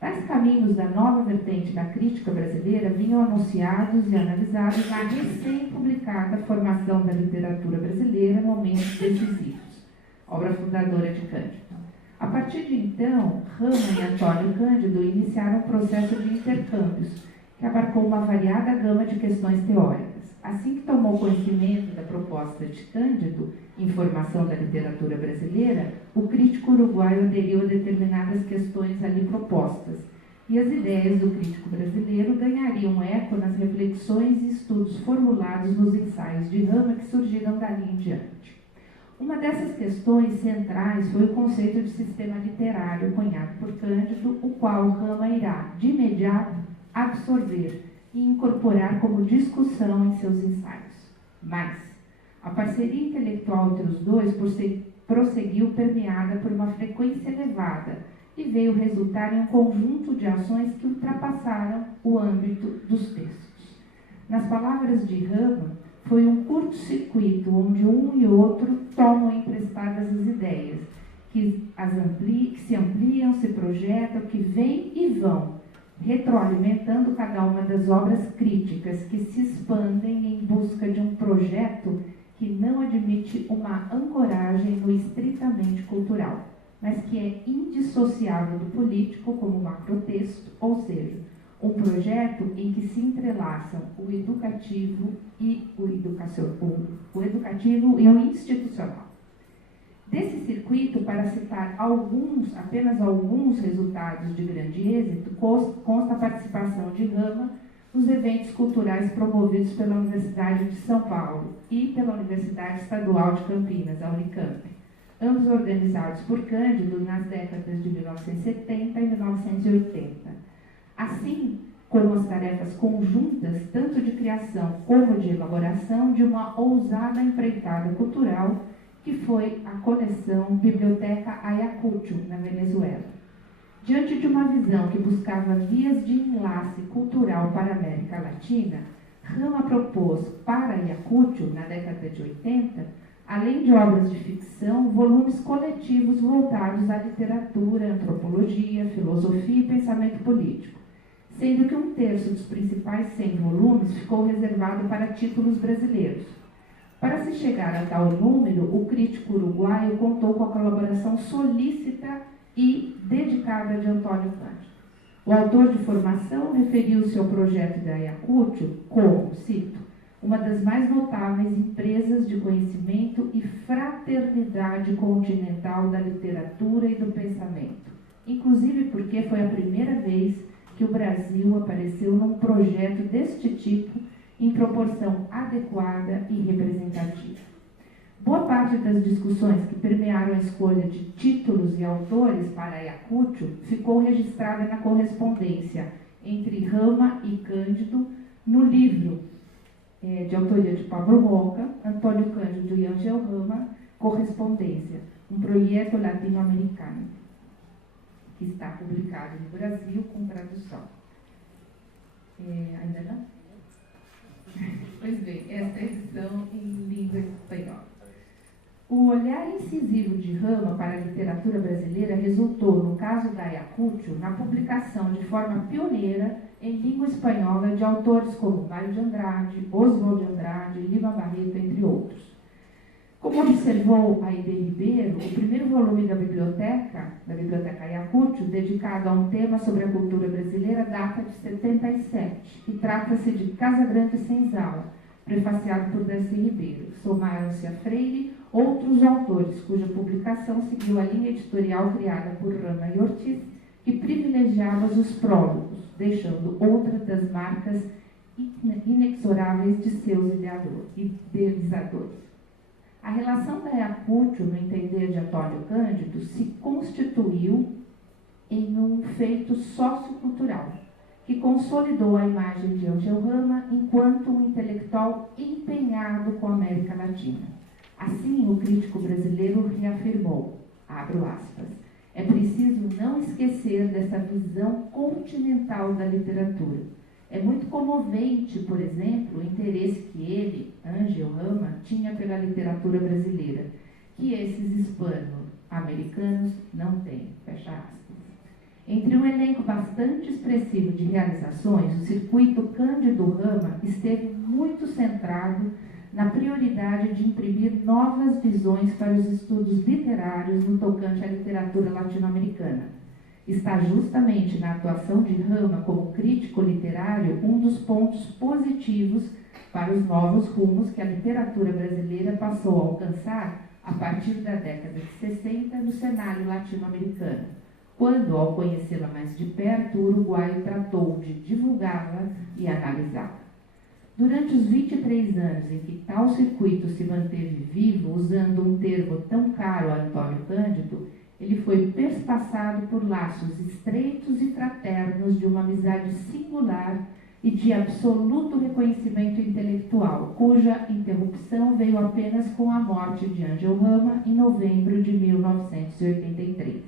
Tais caminhos da nova vertente da crítica brasileira vinham anunciados e analisados na recém-publicada Formação da Literatura Brasileira, Momentos Decisivos, obra fundadora de Cândido. A partir de então, Rama e Antônio Cândido iniciaram um processo de intercâmbios, que abarcou uma variada gama de questões teóricas. Assim que tomou conhecimento da proposta de Cândido em Formação da Literatura Brasileira, o crítico uruguaio aderiu a determinadas questões ali propostas, e as ideias do crítico brasileiro ganhariam eco nas reflexões e estudos formulados nos ensaios de Rama que surgiram dali em diante. Uma dessas questões centrais foi o conceito de sistema literário cunhado por Cândido, o qual Rama irá, de imediato, absorver e incorporar como discussão em seus ensaios. Mas a parceria intelectual entre os dois prosseguiu permeada por uma frequência elevada e veio resultar em um conjunto de ações que ultrapassaram o âmbito dos textos. Nas palavras de Rama, foi um curto-circuito onde um e outro tomam emprestadas as ideias, que se ampliam, se projetam, que vêm e vão, retroalimentando cada uma das obras críticas que se expandem em busca de um projeto que não admite uma ancoragem no estritamente cultural, mas que é indissociável do político como macrotexto, ou seja, um projeto em que se entrelaçam o educativo e o institucional. Desse circuito, para citar apenas alguns resultados de grande êxito, consta a participação de Rama nos eventos culturais promovidos pela Universidade de São Paulo e pela Universidade Estadual de Campinas, a Unicamp, ambos organizados por Cândido nas décadas de 1970 e 1980. Assim como as tarefas conjuntas, tanto de criação como de elaboração, de uma ousada empreitada cultural, que foi a coleção Biblioteca Ayacucho, na Venezuela. Diante de uma visão que buscava vias de enlace cultural para a América Latina, Rama propôs para Ayacucho, na década de 80, além de obras de ficção, volumes coletivos voltados à literatura, antropologia, filosofia e pensamento político, sendo que 1/3 dos principais 100 volumes ficou reservado para títulos brasileiros. Para se chegar a tal número, o crítico uruguaio contou com a colaboração solícita e dedicada de Antônio Cândido. O autor de formação referiu-se ao projeto da Ayacucho como, cito, uma das mais notáveis empresas de conhecimento e fraternidade continental da literatura e do pensamento, inclusive porque foi a primeira vez que o Brasil apareceu num projeto deste tipo em proporção adequada e representativa. Boa parte das discussões que permearam a escolha de títulos e autores para Ayacucho ficou registrada na correspondência entre Rama e Cândido no livro de autoria de Pablo Roca, Antônio Cândido e Ángel Rama, Correspondência, um projeto latino-americano, que está publicado no Brasil com tradução. Ainda não? Pois bem, esta edição em língua espanhola. O olhar incisivo de Rama para a literatura brasileira resultou, no caso da Ayacucho, na publicação de forma pioneira em língua espanhola de autores como Mário de Andrade, Oswald de Andrade, Lima Barreto, entre outros. Como observou Aide Ribeiro, o primeiro volume da Biblioteca Ayacucho, dedicado a um tema sobre a cultura brasileira, data de 77 e trata-se de Casa Grande Senzala, prefaciado por Darcy Ribeiro. Somaram-se a Freire outros autores, cuja publicação seguiu a linha editorial criada por Rama e Ortiz, que privilegiava os prólogos, deixando outras das marcas inexoráveis de seus idealizadores. A relação da Ayacucho, no entender de Antônio Cândido, se constituiu em um feito sociocultural, que consolidou a imagem de Ángel Rama enquanto um intelectual empenhado com a América Latina. Assim, o crítico brasileiro reafirmou, abro aspas, é preciso não esquecer dessa visão continental da literatura. É muito comovente, por exemplo, o interesse que ele, Ángel Rama, tinha pela literatura brasileira, que esses hispano-americanos não têm, fecha aspas. Entre um elenco bastante expressivo de realizações, o circuito Cândido Rama esteve muito centrado na prioridade de imprimir novas visões para os estudos literários no tocante à literatura latino-americana. Está justamente na atuação de Rama como crítico literário um dos pontos positivos para os novos rumos que a literatura brasileira passou a alcançar a partir da década de 60 no cenário latino-americano, quando, ao conhecê-la mais de perto, o uruguaio tratou de divulgá-la e analisá-la. Durante os 23 anos em que tal circuito se manteve vivo, usando um termo tão caro a Antônio Cândido, ele foi perspassado por laços estreitos e fraternos de uma amizade singular e de absoluto reconhecimento intelectual, cuja interrupção veio apenas com a morte de Ángel Rama em novembro de 1983.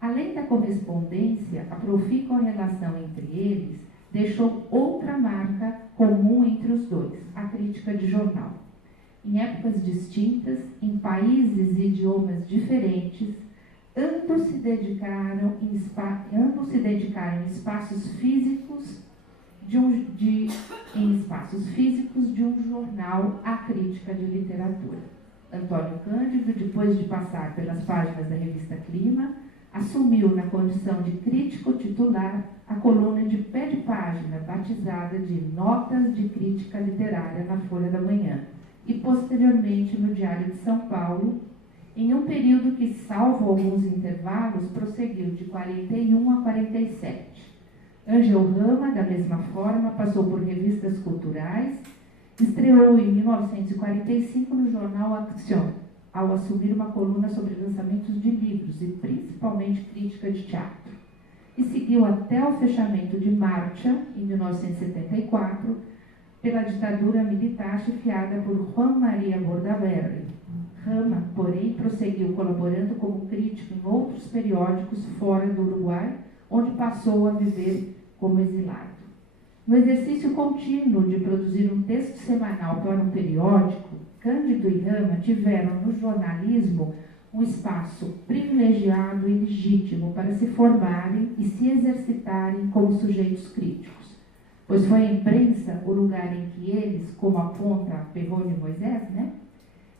Além da correspondência, a profícua relação entre eles deixou outra marca comum entre os dois, a crítica crítica de jornal. Em épocas distintas, em países e idiomas diferentes, ambos se dedicaram em espaços físicos de um jornal à crítica de literatura. Antônio Cândido, depois de passar pelas páginas da revista Clima, assumiu na condição de crítico titular a coluna de pé de página, batizada de Notas de Crítica Literária na Folha da Manhã, e posteriormente no Diário de São Paulo, em um período que, salvo alguns intervalos, prosseguiu de 41 a 47. Ângel Rama, da mesma forma, passou por revistas culturais, estreou em 1945 no jornal Action, ao assumir uma coluna sobre lançamentos de livros e principalmente crítica de teatro. E seguiu até o fechamento de Marcha, em 1974, pela ditadura militar chefiada por Juan María Bordaberry. Rama, porém, prosseguiu colaborando como crítico em outros periódicos fora do Uruguai, onde passou a viver como exilado. No exercício contínuo de produzir um texto semanal para um periódico, Cândido e Rama tiveram no jornalismo um espaço privilegiado e legítimo para se formarem e se exercitarem como sujeitos críticos, pois foi a imprensa o lugar em que eles, como aponta Perrone e Moisés,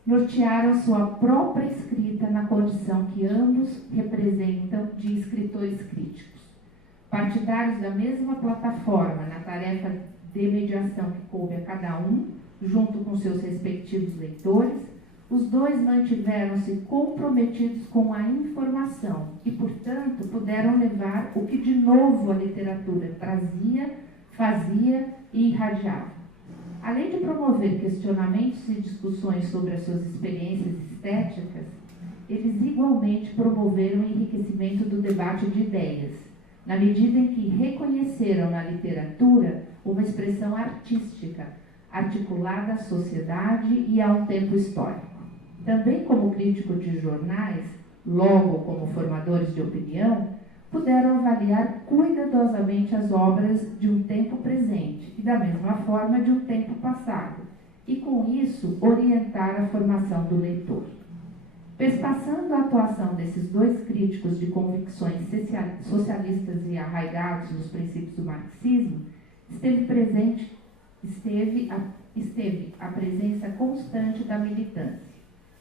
nortearam sua própria escrita na condição que ambos representam de escritores críticos. Partidários da mesma plataforma na tarefa de mediação que coube a cada um, junto com seus respectivos leitores, os dois mantiveram-se comprometidos com a informação e, portanto, puderam levar o que de novo a literatura trazia, fazia e irradiava. Além de promover questionamentos e discussões sobre as suas experiências estéticas, eles igualmente promoveram o enriquecimento do debate de ideias, na medida em que reconheceram na literatura uma expressão artística, articulada à sociedade e a um tempo histórico. Também como críticos de jornais, logo como formadores de opinião, puderam avaliar cuidadosamente as obras de um tempo presente e, da mesma forma, de um tempo passado, e, com isso, orientar a formação do leitor. Perspassando a atuação desses dois críticos de convicções socialistas e arraigados nos princípios do marxismo, esteve a presença constante da militância,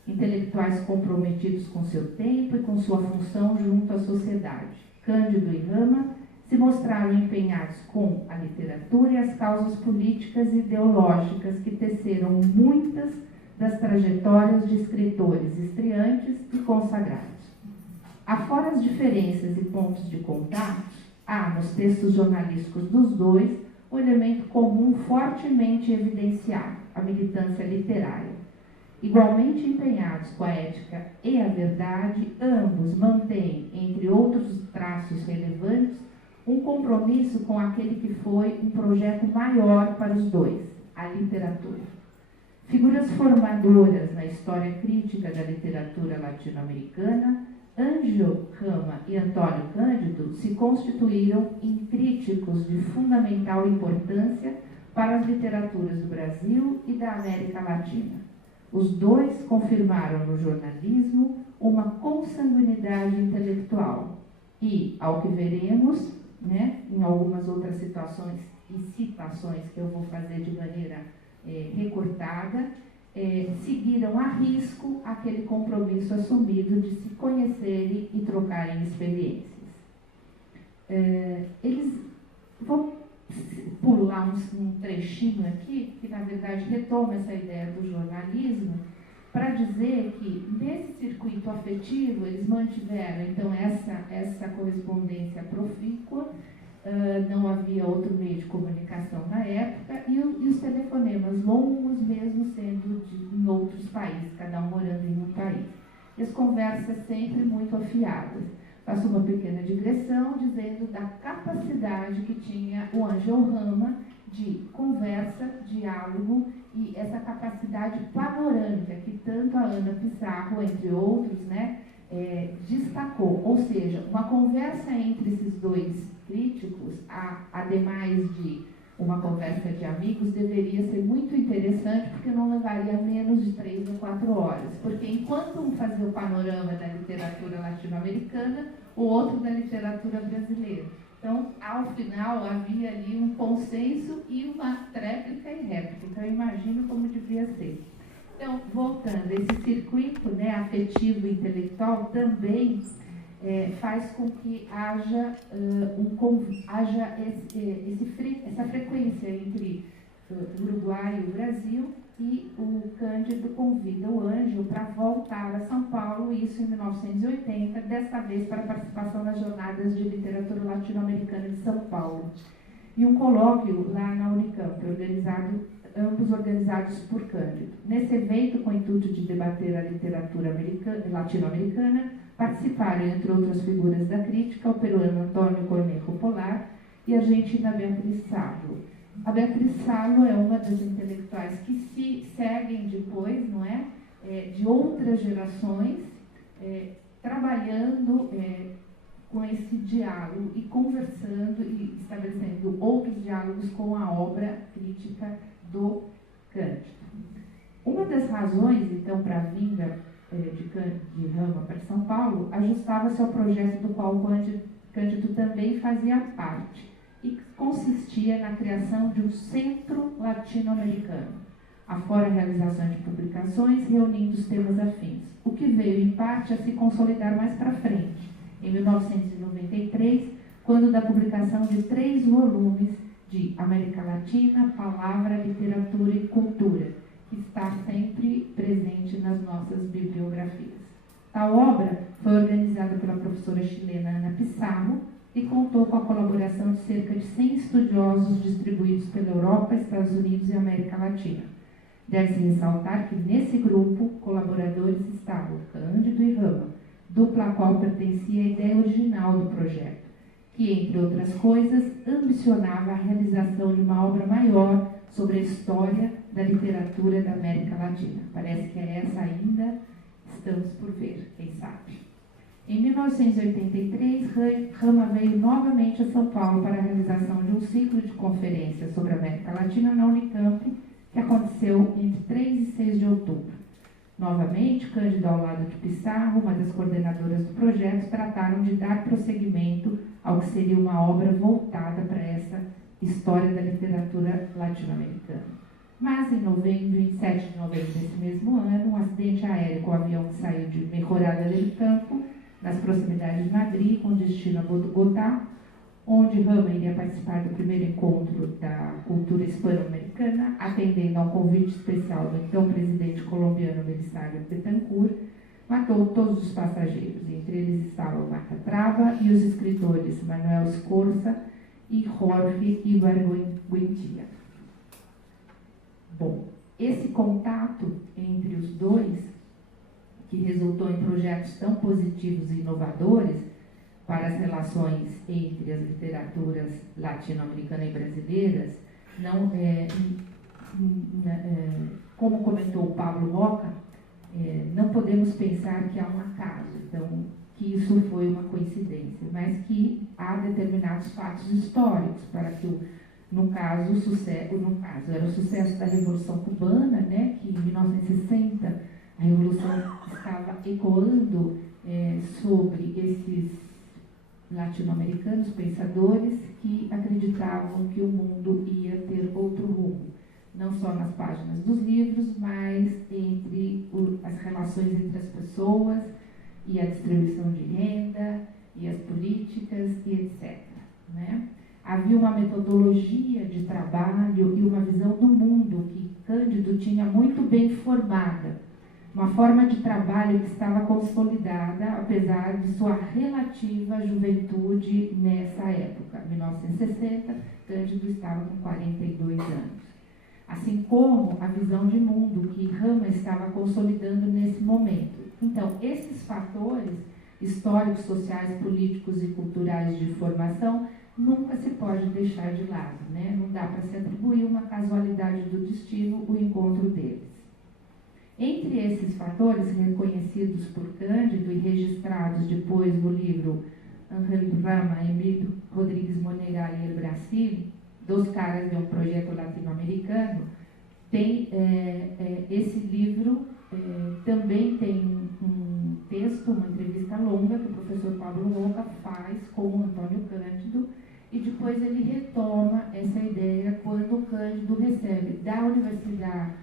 intelectuais comprometidos com seu tempo e com sua função junto à sociedade. Cândido e Rama se mostraram empenhados com a literatura e as causas políticas e ideológicas que teceram muitas das trajetórias de escritores estreantes e consagrados. Afora as diferenças e pontos de contato, há nos textos jornalísticos dos dois um elemento comum fortemente evidenciado, a militância literária. Igualmente empenhados com a ética e a verdade, ambos mantêm, entre outros traços relevantes, um compromisso com aquele que foi um projeto maior para os dois, a literatura. Figuras formadoras na história crítica da literatura latino-americana, Ângel Rama e Antônio Cândido se constituíram em críticos de fundamental importância para as literaturas do Brasil e da América Latina. Os dois confirmaram no jornalismo uma consanguinidade intelectual e, ao que veremos, em algumas outras situações e citações que eu vou fazer de maneira recortada, seguiram a risco aquele compromisso assumido de se conhecerem e trocarem experiências. Vou pular um trechinho aqui, que na verdade retoma essa ideia do jornalismo, para dizer que nesse circuito afetivo eles mantiveram então essa correspondência profícua, não havia outro meio de comunicação na época, e os telefonemas longos mesmo sendo em outros países, cada um morando em um país. E as conversas sempre muito afiadas. Faço uma pequena digressão dizendo da capacidade que tinha o Ângel Rama de conversa, diálogo e essa capacidade panorâmica que tanto a Ana Pissarro, entre outros, destacou. Ou seja, uma conversa entre esses dois críticos, ademais de uma conversa de amigos deveria ser muito interessante, porque não levaria menos de 3 ou 4 horas. Porque enquanto um fazia o panorama da literatura latino-americana, o outro da literatura brasileira. Então, ao final, havia ali um consenso e uma tréplica e réplica. Então, eu imagino como devia ser. Então, voltando, esse circuito, né, afetivo e intelectual também faz com que haja, essa frequência entre o Uruguai e o Brasil, e o Cândido convida o Ângelo para voltar a São Paulo, isso em 1980, desta vez para participação nas Jornadas de Literatura Latino-Americana de São Paulo. E um colóquio lá na Unicamp, ambos organizados por Cândido. Nesse evento, com o intuito de debater a literatura latino-americana, participaram, entre outras figuras da crítica, o peruano Antônio Cornejo Polar e a argentina Beatriz Salo. A Beatriz Salo é uma das intelectuais que se seguem depois, não é? De outras gerações, trabalhando com esse diálogo e conversando e estabelecendo outros diálogos com a obra crítica do Cândido. Uma das razões, então, para a vinda de Rama para São Paulo ajustava-se ao projeto do qual Cândido também fazia parte, e consistia na criação de um centro latino-americano, afora a realização de publicações reunindo os temas afins, o que veio, em parte, a se consolidar mais para frente, em 1993, quando da publicação de 3 volumes de América Latina, Palavra, Literatura e Cultura, que está sempre presente nas nossas bibliografias. A obra foi organizada pela professora chilena Ana Pissarro e contou com a colaboração de cerca de 100 estudiosos distribuídos pela Europa, Estados Unidos e América Latina. Deve-se ressaltar que nesse grupo, colaboradores estavam Cândido e Rama, dupla a qual pertencia a ideia original do projeto, que, entre outras coisas, ambicionava a realização de uma obra maior sobre a história da literatura da América Latina. Parece que é essa ainda, estamos por ver, quem sabe. Em 1983, Rama veio novamente a São Paulo para a realização de um ciclo de conferências sobre a América Latina na Unicamp, que aconteceu entre 3 e 6 de outubro. Novamente, Cândido, ao lado de Pissarro, uma das coordenadoras do projeto, trataram de dar prosseguimento ao que seria uma obra voltada para essa história da literatura latino-americana. Mas, em 27 de novembro desse mesmo ano, um acidente aéreo com o avião que saiu de Mejorada del Campo, nas proximidades de Madrid, com destino a Bogotá, onde Rama iria participar do primeiro encontro da cultura hispano-americana, atendendo a um convite especial do então presidente colombiano Belisário Betancourt, matou todos os passageiros. Entre eles estavam Marta Traba e os escritores Manuel Escorza e Jorge Ibargüengoitia. Bom, esse contato entre os dois, que resultou em projetos tão positivos e inovadores para as relações entre as literaturas latino-americana e brasileiras, não como comentou o Pablo Roca, não podemos pensar que há um acaso, então, que isso foi uma coincidência, mas que há determinados fatos históricos para que, no caso, era o sucesso da Revolução Cubana, né, que em 1960 a Revolução estava ecoando sobre esses latino-americanos pensadores que acreditavam que o mundo ia ter outro rumo, não só nas páginas dos livros, mas entre as relações entre as pessoas e a distribuição de renda e as políticas e etc. Né? Havia uma metodologia de trabalho e uma visão do mundo que Cândido tinha muito bem formada, uma forma de trabalho que estava consolidada, apesar de sua relativa juventude nessa época. Em 1960, Cândido estava com 42 anos. Assim como a visão de mundo que Rama estava consolidando nesse momento. Então, esses fatores históricos, sociais, políticos e culturais de formação nunca se pode deixar de lado, né? Não dá para se atribuir uma casualidade do destino o encontro deles. Entre esses fatores, reconhecidos por Cândido e registrados depois no livro Ángel Rama, Emílio Rodrigues Monegal e El Brasil, dos caras de um projeto latino-americano, tem esse livro, também tem um texto, uma entrevista longa que o professor Pablo Roca faz com o Antônio Cândido, e depois ele retoma essa ideia quando o Cândido recebe da universidade,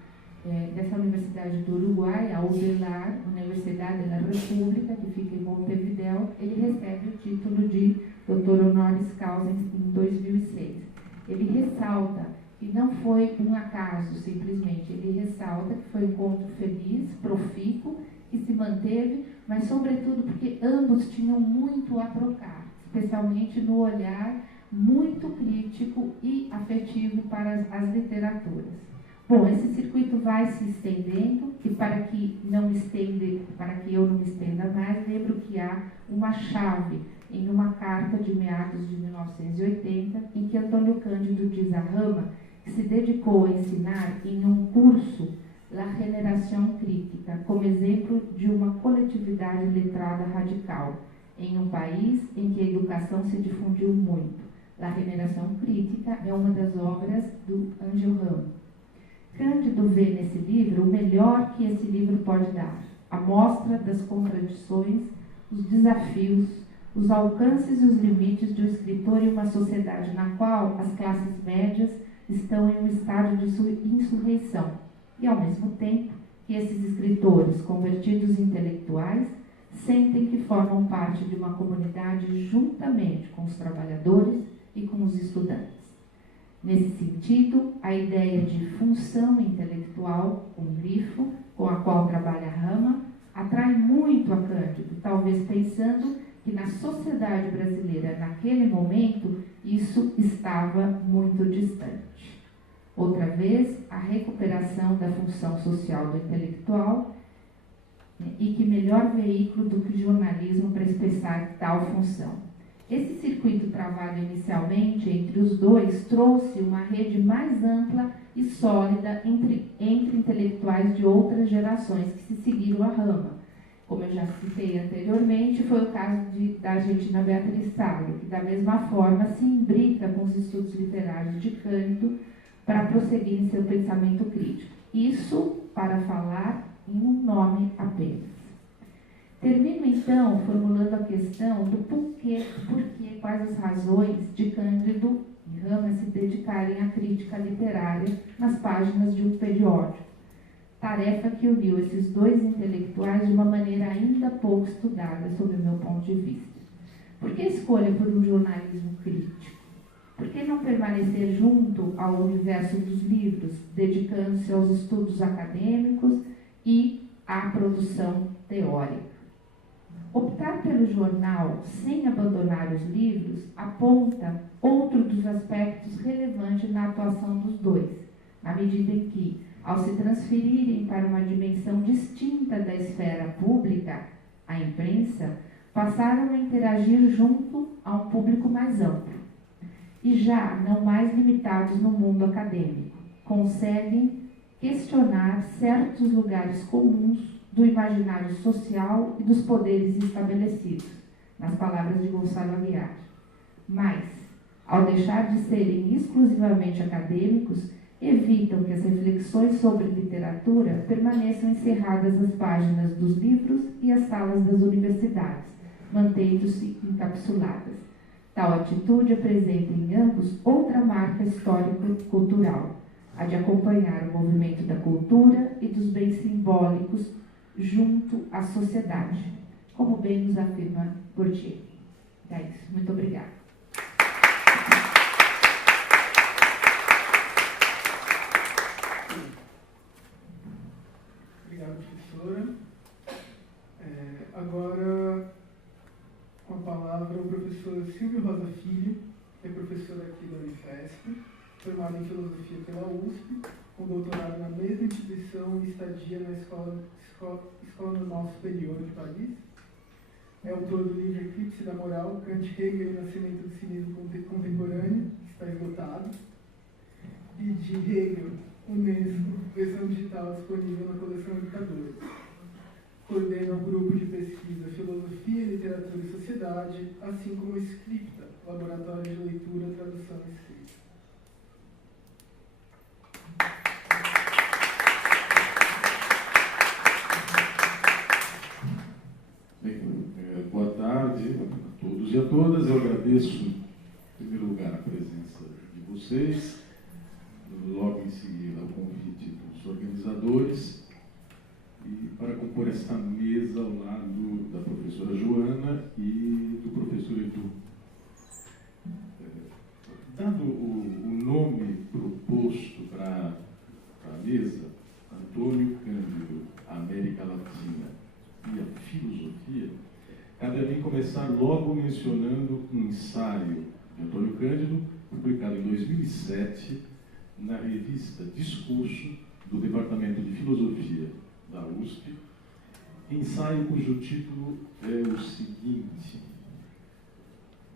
dessa Universidade do Uruguai, a UDELAR, Universidade da República, que fica em Montevideo, ele recebe o título de doutor honoris causa em 2006. Ele ressalta que não foi um acaso, simplesmente, ele ressalta que foi um encontro feliz, profícuo, que se manteve, mas sobretudo porque ambos tinham muito a trocar, especialmente no olhar muito crítico e afetivo para as literaturas. Bom, esse circuito vai se estendendo, e para que eu não me estenda mais, lembro que há uma chave em uma carta de meados de 1980, em que Antônio Cândido diz a Rama que se dedicou a ensinar em um curso La Generación Crítica, como exemplo de uma coletividade letrada radical, em um país em que a educação se difundiu muito. La Generación Crítica é uma das obras do Ángel Rama. Cândido vê nesse livro o melhor que esse livro pode dar, a mostra das contradições, os desafios, os alcances e os limites de um escritor em uma sociedade na qual as classes médias estão em um estado de insurreição, e ao mesmo tempo que esses escritores, convertidos em intelectuais, sentem que formam parte de uma comunidade juntamente com os trabalhadores e com os estudantes. Nesse sentido, a ideia de função intelectual, um grifo, com a qual trabalha Rama, atrai muito a Cândido, talvez pensando que na sociedade brasileira, naquele momento, isso estava muito distante. Outra vez, a recuperação da função social do intelectual, e que melhor veículo do que o jornalismo para expressar tal função. Esse circuito travado inicialmente entre os dois trouxe uma rede mais ampla e sólida entre intelectuais de outras gerações que se seguiram a Rama. Como eu já citei anteriormente, foi o caso da argentina Beatriz Salle, que da mesma forma se imbrica com os estudos literários de Cândido para prosseguir em seu pensamento crítico. Isso para falar em um nome apenas. Termino, então, formulando a questão do porquê, quais as razões de Cândido e Rama se dedicarem à crítica literária nas páginas de um periódico. Tarefa que uniu esses dois intelectuais de uma maneira ainda pouco estudada, sob o meu ponto de vista. Por que a escolha por um jornalismo crítico? Por que não permanecer junto ao universo dos livros, dedicando-se aos estudos acadêmicos e à produção teórica? Optar pelo jornal sem abandonar os livros aponta outro dos aspectos relevantes na atuação dos dois, na medida em que, ao se transferirem para uma dimensão distinta da esfera pública, a imprensa, passaram a interagir junto a um público mais amplo. E já não mais limitados no mundo acadêmico, conseguem questionar certos lugares comuns do imaginário social e dos poderes estabelecidos, nas palavras de Gonçalo Aguiar. Mas, ao deixar de serem exclusivamente acadêmicos, evitam que as reflexões sobre literatura permaneçam encerradas nas páginas dos livros e as salas das universidades, mantendo-se encapsuladas. Tal atitude apresenta em ambos outra marca histórico-cultural, a de acompanhar o movimento da cultura e dos bens simbólicos junto à sociedade, como bem nos afirma Bourdieu. É isso. Muito obrigada. Obrigado, professora. Agora, com a palavra, o professor Silvio Rosa Filho, que é professor aqui da Unifesp, formado em Filosofia pela USP, com doutorado na mesma instituição e estadia na Escola Normal Superior de Paris. É autor do livro Eclipse da Moral, Kant, Hegel e o Nascimento do Cinismo Contemporâneo, que está esgotado, e de Hegel, Unesco, versão digital disponível na coleção Educadores. Coordena o grupo de pesquisa Filosofia, Literatura e Sociedade, assim como o Scripta, Laboratório de Leitura, Tradução e Escrita. vocês, logo em seguida ao convite dos organizadores, e para compor esta mesa ao lado da professora Joana e do professor Edu. Dado o nome proposto para a mesa, Antônio Cândido, América Latina e a filosofia, cabe a mim começar logo mencionando um ensaio de Antônio Cândido, publicado em 2007, na revista Discurso, do Departamento de Filosofia da USP, ensaio cujo título é o seguinte: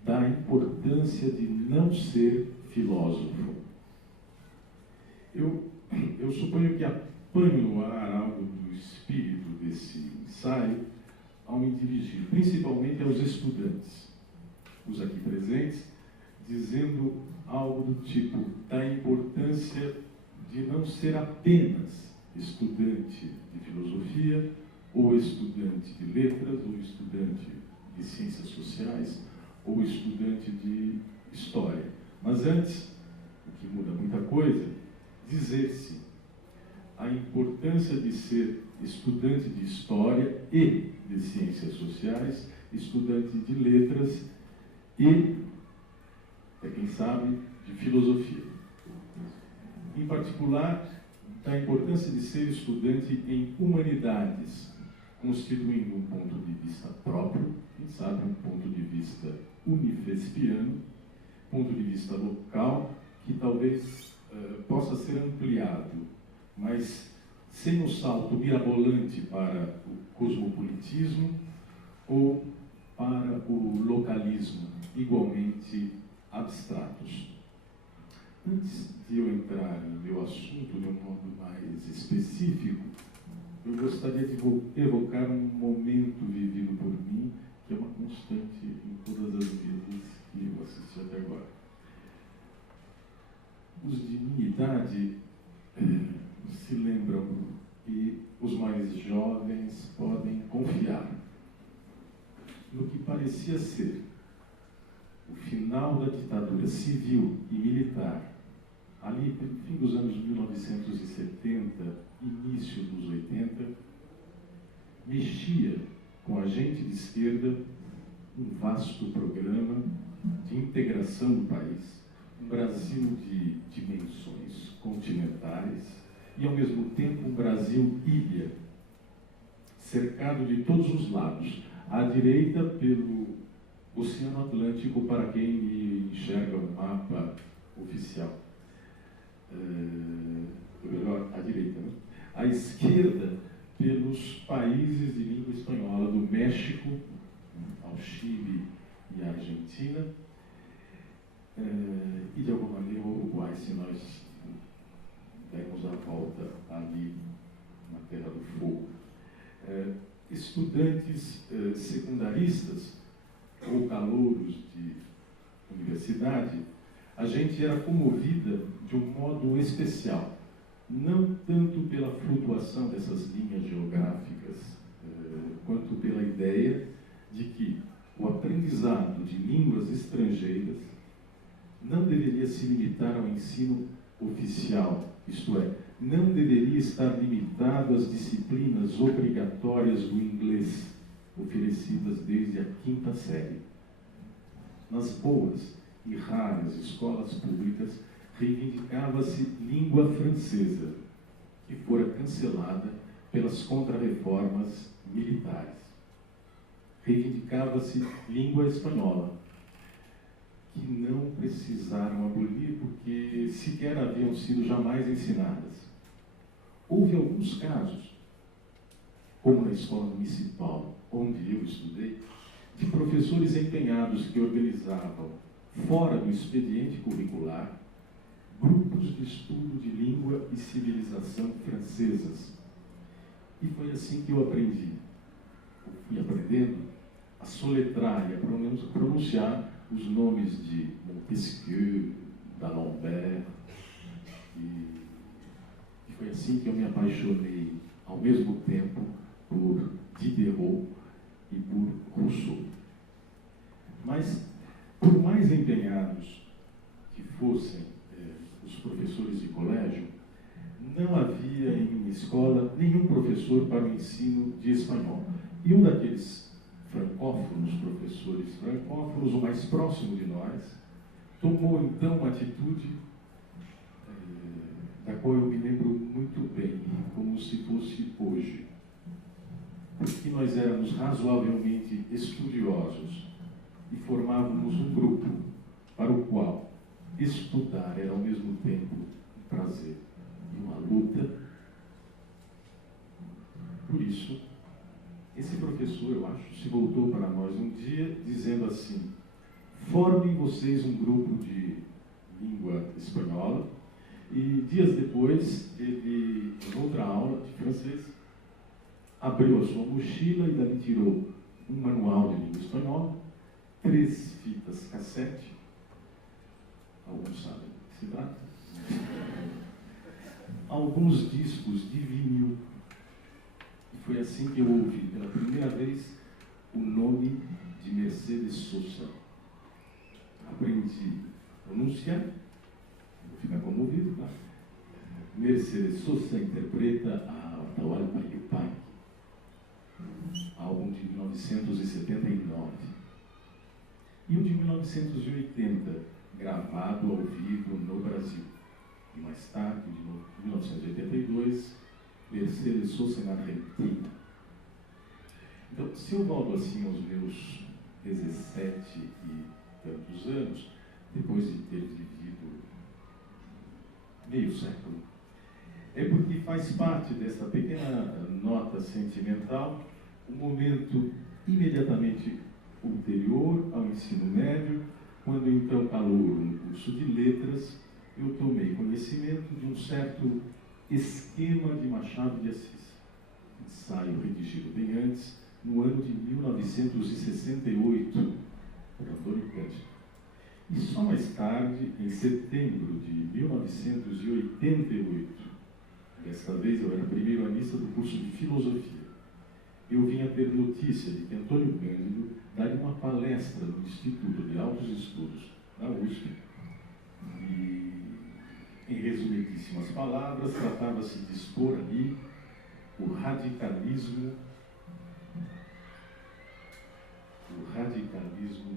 da importância de não ser filósofo. Eu suponho que apanho no ar algo do espírito desse ensaio ao me dirigir principalmente aos estudantes, os aqui presentes, dizendo algo do tipo da importância de não ser apenas estudante de filosofia, ou estudante de letras, ou estudante de ciências sociais, ou estudante de história. Mas antes, o que muda muita coisa, dizer-se a importância de ser estudante de história e de ciências sociais, estudante de letras e, quem sabe, de filosofia. Em particular, da importância de ser estudante em humanidades, constituindo um ponto de vista próprio, quem sabe um ponto de vista unifespiano, ponto de vista local, que talvez possa ser ampliado, mas sem um salto mirabolante para o cosmopolitismo ou para o localismo, igualmente abstratos. Antes de eu entrar no meu assunto de um modo mais específico, eu gostaria de evocar um momento vivido por mim, que é uma constante em todas as vezes que eu assisti até agora. Os de minha idade se lembram, e os mais jovens podem confiar no que parecia ser o final da ditadura civil e militar, ali no fim dos anos 1970, início dos 80, mexia com a gente de esquerda um vasto programa de integração do país, um Brasil de dimensões continentais e, ao mesmo tempo, um Brasil ilha, cercado de todos os lados, à direita pelo Oceano Atlântico, para quem enxerga o mapa oficial. Melhor, à direita, né? À esquerda, pelos países de língua espanhola, do México ao Chile e à Argentina, e de alguma maneira o Uruguai, se nós dermos a volta ali na Terra do Fogo. Estudantes secundaristas ou calouros de universidade, a gente era comovida de um modo especial, não tanto pela flutuação dessas linhas geográficas, quanto pela ideia de que o aprendizado de línguas estrangeiras não deveria se limitar ao ensino oficial, isto é, não deveria estar limitado às disciplinas obrigatórias do inglês, oferecidas desde a 5ª série. Nas boas e raras escolas públicas, reivindicava-se língua francesa, que fora cancelada pelas contrarreformas militares. Reivindicava-se língua espanhola, que não precisaram abolir porque sequer haviam sido jamais ensinadas. Houve alguns casos, como na escola municipal, onde eu estudei, de professores empenhados que organizavam, fora do expediente curricular, grupos de estudo de língua e civilização francesas. E foi assim que eu aprendi. Eu fui aprendendo a soletrar e a pronunciar os nomes de Montesquieu, d'Alembert, e foi assim que eu me apaixonei, ao mesmo tempo, por Diderot e por Rousseau. Mas, por mais empenhados que fossem professores de colégio, não havia em minha escola nenhum professor para o ensino de espanhol. E um daqueles francófonos, professores francófonos, o mais próximo de nós, tomou então uma atitude da qual eu me lembro muito bem, como se fosse hoje. Porque nós éramos razoavelmente estudiosos e formávamos um grupo para o qual estudar era ao mesmo tempo um prazer e uma luta. Por isso, esse professor, eu acho, se voltou para nós um dia dizendo assim: formem vocês um grupo de língua espanhola. E dias depois, ele, em outra aula de francês, abriu a sua mochila e dali tirou um manual de língua espanhola, 3 fitas cassete, alguns sabem do que se trata, alguns discos de vinil. E foi assim que eu ouvi pela primeira vez o nome de Mercedes Sosa. Aprendi a pronunciar, vou ficar comovido, claro. Mercedes Sosa interpreta a Atahualpa Yupanqui, álbum de 1979. E o de 1980, gravado ao vivo no Brasil. E mais tarde, de 1982, Mercedes Sosa na Argentina. Então, se eu volto assim aos meus 17 e tantos anos, depois de ter vivido meio século, é porque faz parte dessa pequena nota sentimental um momento imediatamente ulterior ao ensino médio, quando então calouro no curso de letras, eu tomei conhecimento de um certo esquema de Machado de Assis, ensaio redigido bem antes, no ano de 1968, por Antônio Cândido. E só mais tarde, em setembro de 1988, desta vez eu era primeiro-anista do curso de filosofia, eu vim a ter notícia de que Antônio Cândido daria uma palestra no Instituto de Altos Estudos da USP. E, em resumidíssimas palavras, tratava-se de expor ali o radicalismo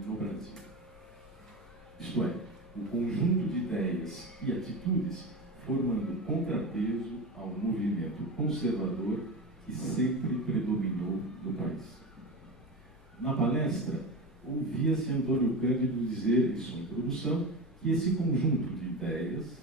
no Brasil. Isto é, o conjunto de ideias e atitudes formando contrapeso ao movimento conservador que sempre predominou no país. Na palestra, ouvia-se Antônio Cândido dizer, em sua introdução, que esse conjunto de ideias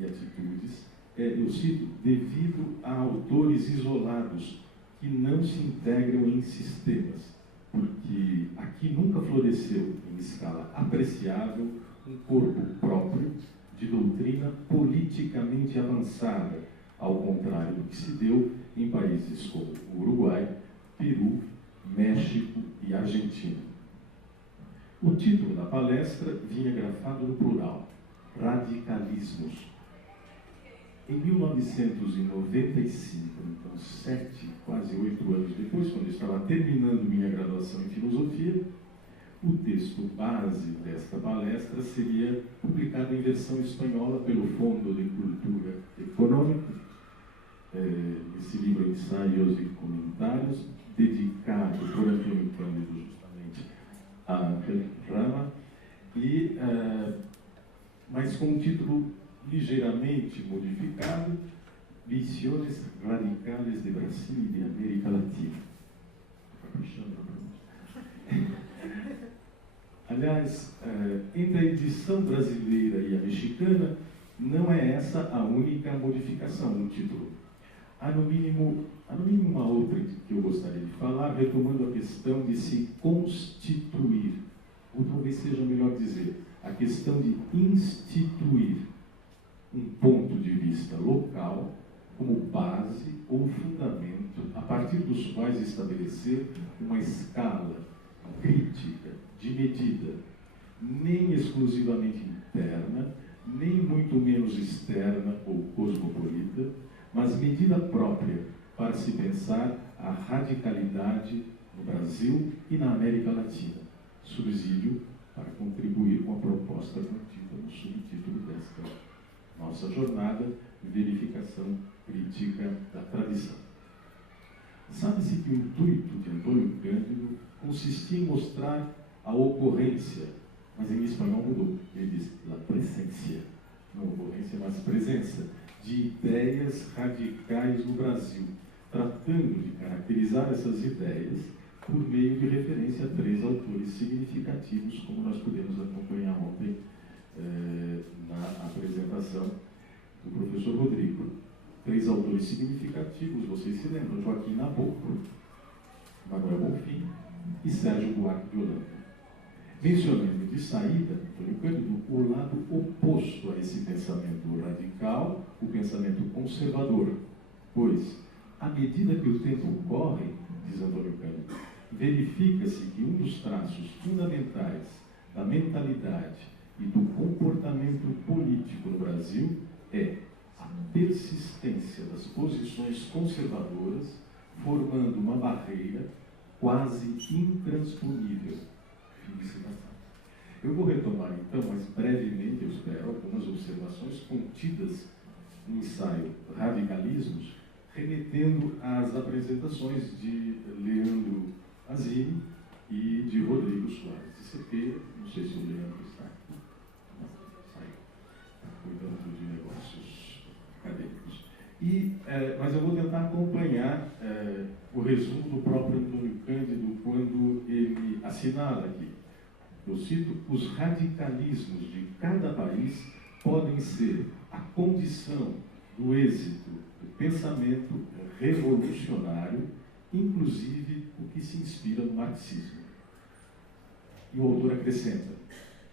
e atitudes é, eu cito, devido a autores isolados que não se integram em sistemas, porque aqui nunca floresceu, em escala apreciável, um corpo próprio de doutrina politicamente avançada, ao contrário do que se deu em países como o Uruguai, Peru, México e Argentina. O título da palestra vinha grafado no plural, Radicalismos. Em 1995, então 7, quase 8 anos depois, quando eu estava terminando minha graduação em filosofia, o texto base desta palestra seria publicado em versão espanhola pelo Fundo de Cultura Econômica, esse livro Ensaios e Comentários, dedicado por Antônio Cândido justamente a Ángel Rama, mas com um título ligeiramente modificado, Visiones Radicales de Brasil e de América Latina. Aliás, entre a edição brasileira e a mexicana, não é essa a única modificação no título. Há no mínimo uma outra que eu gostaria de falar, retomando a questão de se constituir, ou talvez seja melhor dizer, a questão de instituir um ponto de vista local como base ou fundamento a partir dos quais estabelecer uma escala crítica de medida, nem exclusivamente interna, nem muito menos externa ou cosmopolita, mas medida própria para se pensar a radicalidade no Brasil e na América Latina, subsídio para contribuir com a proposta contida no subtítulo desta nossa nossa jornada, verificação crítica da tradição. Sabe-se que o intuito de Antônio Cândido consistia em mostrar a ocorrência, mas em espanhol mudou, ele diz la presencia, não ocorrência, mas presença, de ideias radicais no Brasil, tratando de caracterizar essas ideias por meio de referência a 3 autores significativos, como nós pudemos acompanhar ontem na apresentação do professor Rodrigo. 3 autores significativos, vocês se lembram, Joaquim Nabuco, Manuel Bonfim e Sérgio Buarque de Holanda. Mencionando de saída, Antônio Cândido, o lado oposto a esse pensamento radical, o pensamento conservador, pois, à medida que o tempo corre, diz Antônio Cândido, verifica-se que um dos traços fundamentais da mentalidade e do comportamento político no Brasil é a persistência das posições conservadoras, formando uma barreira quase intransponível. Eu vou retomar então, mas brevemente, eu espero, algumas observações contidas no ensaio Radicalismos, remetendo às apresentações de Leandro Azini e de Rodrigo Soares de Cepeda. Não sei se o Leandro está aqui. Não, saiu. Está cuidando de negócios acadêmicos. Mas eu vou tentar acompanhar o resumo do próprio Antônio Cândido quando ele assinala aqui. Eu cito: os radicalismos de cada país podem ser a condição do êxito do pensamento revolucionário, inclusive o que se inspira no marxismo. E o autor acrescenta: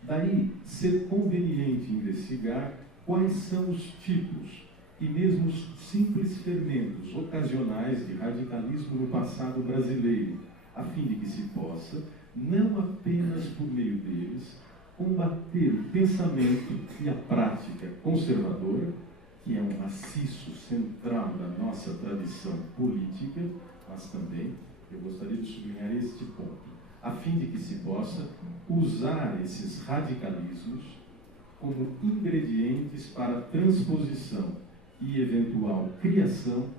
daí ser conveniente investigar quais são os tipos e mesmo os simples fermentos ocasionais de radicalismo no passado brasileiro, a fim de que se possa, não apenas por meio deles, combater o pensamento e a prática conservadora, que é um maciço central da nossa tradição política, mas também, eu gostaria de sublinhar este ponto, a fim de que se possa usar esses radicalismos como ingredientes para a transposição e eventual criação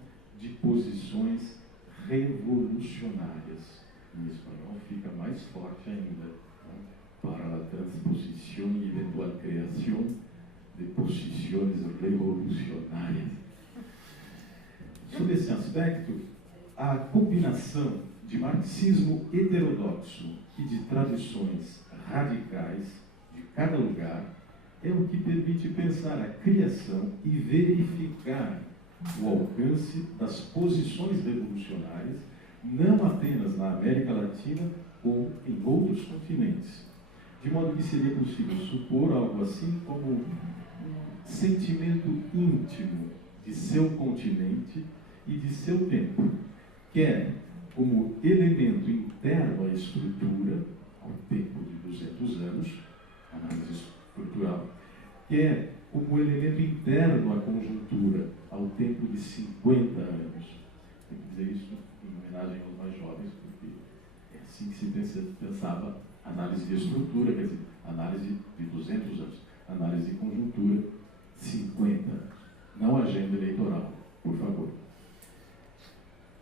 de posições revolucionárias. Em espanhol fica mais forte ainda, né? Para a transposição e eventual criação de posições revolucionárias. Sob esse aspecto, a combinação de marxismo heterodoxo e de tradições radicais de cada lugar é o que permite pensar a criação e verificar o alcance das posições revolucionárias, não apenas na América Latina ou em outros continentes, de modo que seria possível supor algo assim como um sentimento íntimo de seu continente e de seu tempo, quer como elemento interno à estrutura, ao tempo de 200 anos, análise estrutural, quer como elemento interno à conjuntura, ao tempo de 50 anos. Tem que dizer isso em homenagem aos mais jovens, porque é assim que se pensava análise de estrutura, quer dizer, análise de 200 anos, análise de conjuntura, 50 anos. Não agenda eleitoral, por favor.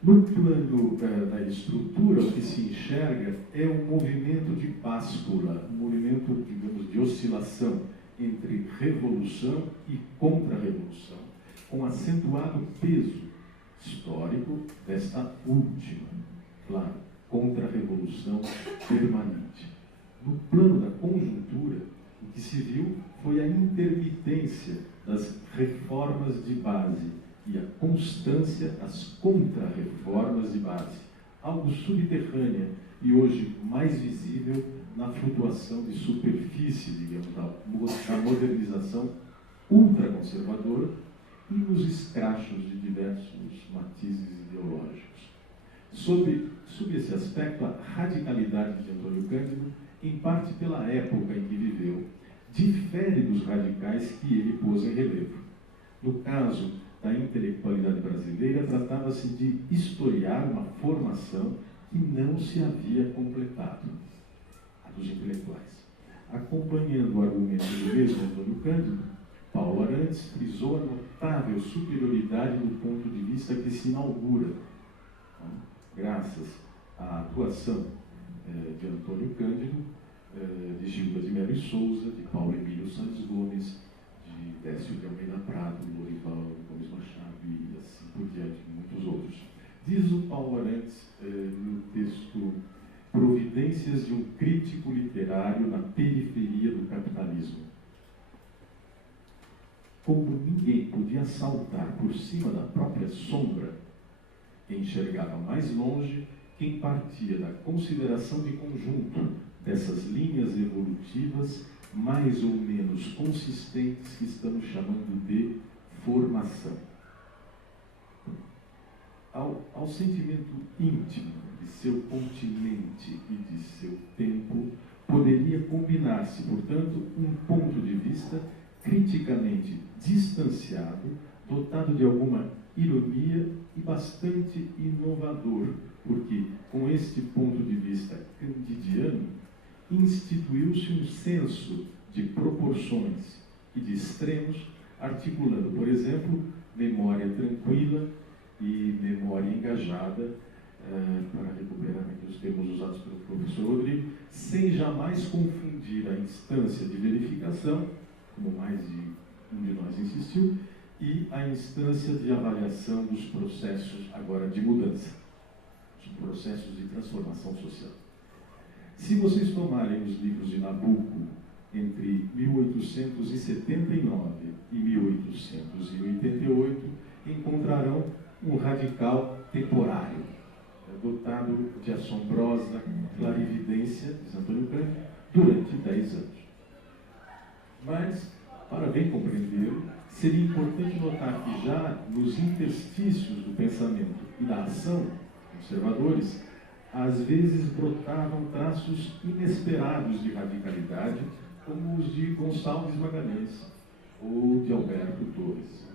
No plano da estrutura, o que se enxerga é um movimento de báscula, um movimento, digamos, de oscilação entre revolução e contra-revolução, com acentuado peso histórico desta última, claro, contra-revolução permanente. No plano da conjuntura, o que se viu foi a intermitência das reformas de base e a constância das contra-reformas de base, algo subterrânea e hoje mais visível na flutuação de superfície, digamos, da modernização ultraconservadora e nos escrachos de diversos matizes ideológicos. Sob esse aspecto, a radicalidade de Antônio Cândido, em parte pela época em que viveu, difere dos radicais que ele pôs em relevo. No caso da intelectualidade brasileira, tratava-se de historiar uma formação que não se havia completado, a dos intelectuais. Acompanhando o argumento do mesmo Antônio Cândido, Paulo Arantes frisou a notável superioridade do ponto de vista que se inaugura, graças à atuação de Antônio Cândido, de Gilda de Melo e Souza, de Paulo Emílio Santos Gomes, de Décio de Almeida Prado, de Lorival Gomes Machado e assim por diante, muitos outros. Diz o Paulo Arantes no texto Providências de um crítico literário na periferia do capitalismo. Como ninguém podia saltar por cima da própria sombra, enxergava mais longe quem partia da consideração de conjunto dessas linhas evolutivas mais ou menos consistentes que estamos chamando de formação. Ao sentimento íntimo de seu continente e de seu tempo, poderia combinar-se, portanto, um ponto de vista criticamente distanciado, dotado de alguma ironia e bastante inovador, porque, com este ponto de vista candidiano, instituiu-se um senso de proporções e de extremos, articulando, por exemplo, memória tranquila e memória engajada, para recuperar aqui os termos usados pelo professor Rodrigo, sem jamais confundir a instância de verificação, como mais de um de nós insistiu, e a instância de avaliação dos processos agora de mudança, os processos de transformação social. Se vocês tomarem os livros de Nabucco entre 1879 e 1888, encontrarão um radical temporário, dotado de assombrosa clarividência, diz Antônio Cândido, durante 10 anos. Mas, para bem compreendê-lo, seria importante notar que já nos interstícios do pensamento e da ação conservadores, às vezes brotavam traços inesperados de radicalidade, como os de Gonçalves Magalhães ou de Alberto Torres.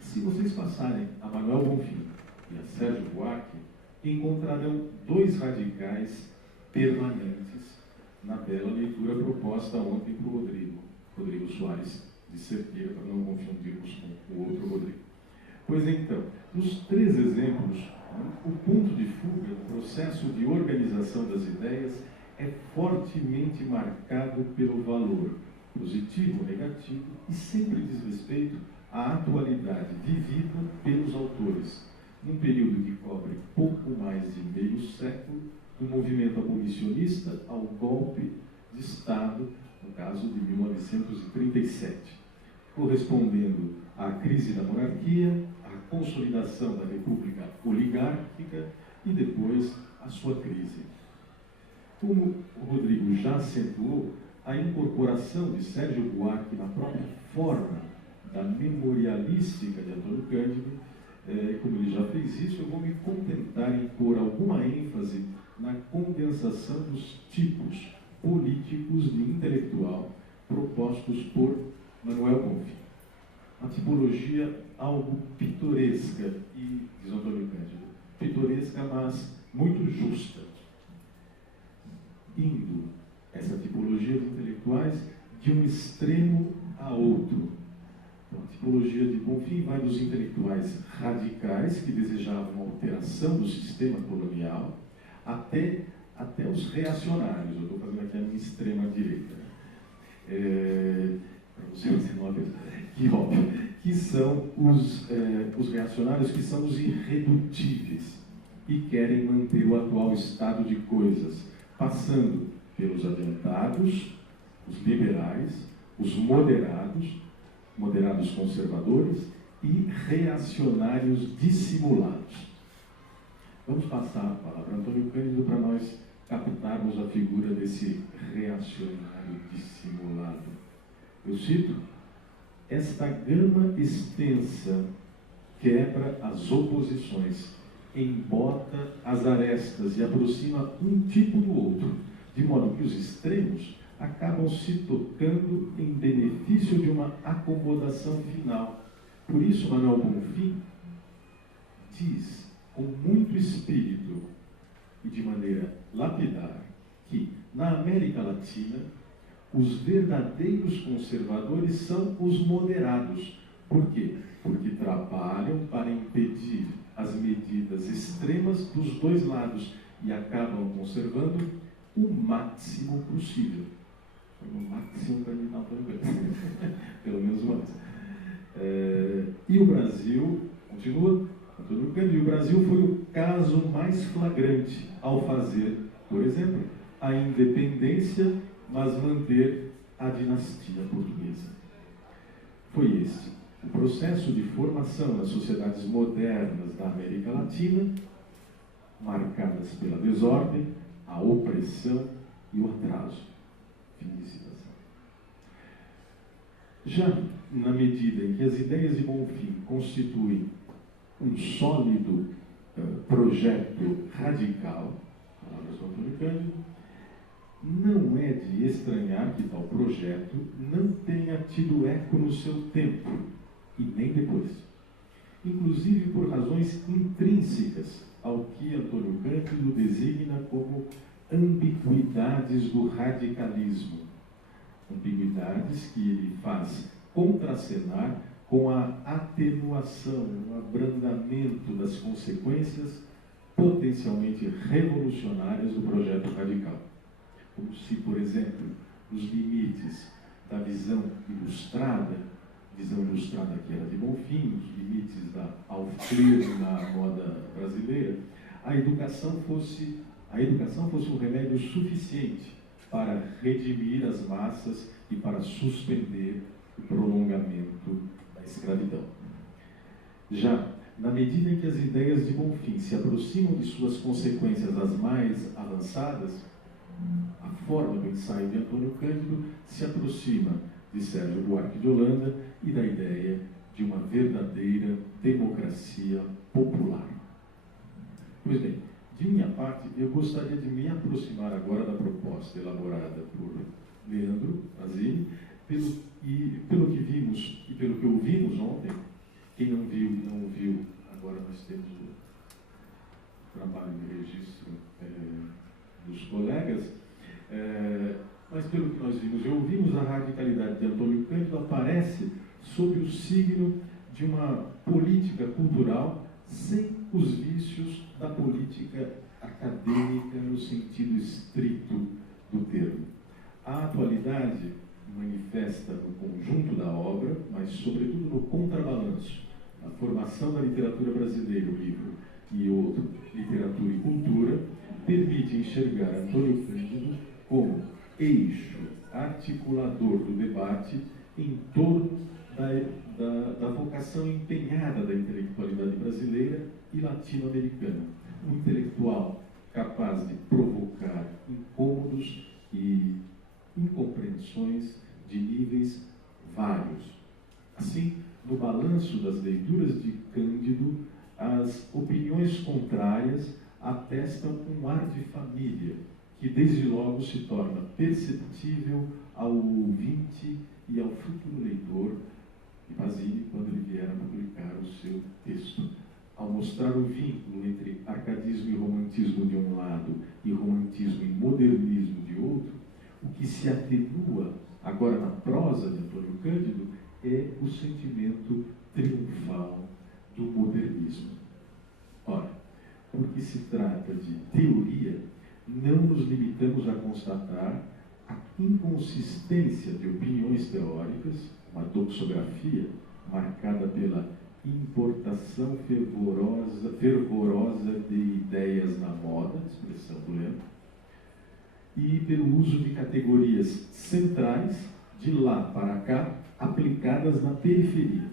Se vocês passarem a Manuel Bonfim e a Sérgio Buarque, encontrarão dois radicais permanentes na bela leitura proposta ontem por Rodrigo Soares de Cerqueira, para não confundirmos com o outro Rodrigo. Pois então, nos três exemplos, o ponto de fuga no processo de organização das ideias é fortemente marcado pelo valor positivo ou negativo e sempre diz respeito à atualidade vivida pelos autores, num período que cobre pouco mais de meio século, do movimento abolicionista ao golpe de Estado, no caso de 1937, correspondendo à crise da monarquia, à consolidação da república oligárquica e depois à sua crise. Como o Rodrigo já acentuou, a incorporação de Sérgio Buarque na própria forma da memorialística de Antônio Cândido, como ele já fez isso, eu vou me contentar em pôr alguma ênfase na condensação dos tipos políticos de intelectual propostos por Manuel Bonfim. Uma tipologia algo pitoresca e, diz Antônio Cândido, pitoresca, mas muito justa. Indo essa tipologia de intelectuais de um extremo a outro. A tipologia de Bonfim vai dos intelectuais radicais que desejavam uma alteração do sistema colonial até os reacionários. Eu estou fazendo aqui a minha extrema direita. Para você que óbvio, que são os reacionários, que são os irredutíveis e querem manter o atual estado de coisas, passando pelos adiantados, os liberais, os moderados conservadores e reacionários dissimulados. Vamos passar a palavra a Antônio Cândido para nós captarmos a figura desse reacionário dissimulado. Eu cito: esta gama extensa quebra as oposições, embota as arestas e aproxima um tipo do outro, de modo que os extremos acabam se tocando em benefício de uma acomodação final. Por isso, Manuel Bonfim diz, com muito espírito e de maneira lapidar, que na América Latina Os verdadeiros conservadores são os moderados. Por quê? Porque trabalham para impedir as medidas extremas dos dois lados e acabam conservando o máximo possível. O máximo cardinal pelo menos o máximo. E o Brasil, continua, e o Brasil foi o caso mais flagrante ao fazer, por exemplo, a independência, mas manter a dinastia portuguesa. Foi este o processo de formação das sociedades modernas da América Latina, marcadas pela desordem, a opressão e o atraso. Fim de citação. Já na medida em que as ideias de Bonfim constituem um sólido projeto radical, palavras do Antônio Cândido, não é de estranhar que tal projeto não tenha tido eco no seu tempo, e nem depois. Inclusive por razões intrínsecas ao que Antônio Cândido designa como ambiguidades do radicalismo. Ambiguidades que ele faz contracenar com a atenuação, o abrandamento das consequências potencialmente revolucionárias do projeto radical. Como se, por exemplo, os limites da visão ilustrada que era de Bonfim, os limites da Aufklärung na moda brasileira, a educação fosse um remédio suficiente para redimir as massas e para suspender o prolongamento da escravidão. Já na medida em que as ideias de Bonfim se aproximam de suas consequências as mais avançadas, a forma do ensaio de Antônio Cândido se aproxima de Sérgio Buarque de Holanda e da ideia de uma verdadeira democracia popular. Pois bem, de minha parte, eu gostaria de me aproximar agora da proposta elaborada por Leandro Mazzini, pelo que vimos e pelo que ouvimos ontem. Quem não viu e não ouviu, agora nós temos o trabalho de registro dos colegas, mas pelo que nós vimos e ouvimos, a radicalidade de Antônio Cândido aparece sob o signo de uma política cultural sem os vícios da política acadêmica no sentido estrito do termo. A atualidade manifesta no conjunto da obra, mas sobretudo no contrabalanço, a formação da literatura brasileira, o livro, e outro, Literatura e Cultura, permite enxergar Antônio Cândido como eixo articulador do debate em torno da vocação empenhada da intelectualidade brasileira e latino-americana. Um intelectual capaz de provocar incômodos e incompreensões de níveis vários. Assim, no balanço das leituras de Cândido, as opiniões contrárias atestam um ar de família, que desde logo se torna perceptível ao ouvinte e ao futuro leitor de Mazzini quando ele vier a publicar o seu texto. Ao mostrar o vínculo entre arcadismo e romantismo de um lado e romantismo e modernismo de outro, o que se atenua agora na prosa de Antônio Cândido é o sentimento triunfal do modernismo. Ora, porque se trata de teoria, não nos limitamos a constatar a inconsistência de opiniões teóricas, uma doxografia marcada pela importação fervorosa de ideias na moda, expressão do Leandro, e pelo uso de categorias centrais, de lá para cá, aplicadas na periferia.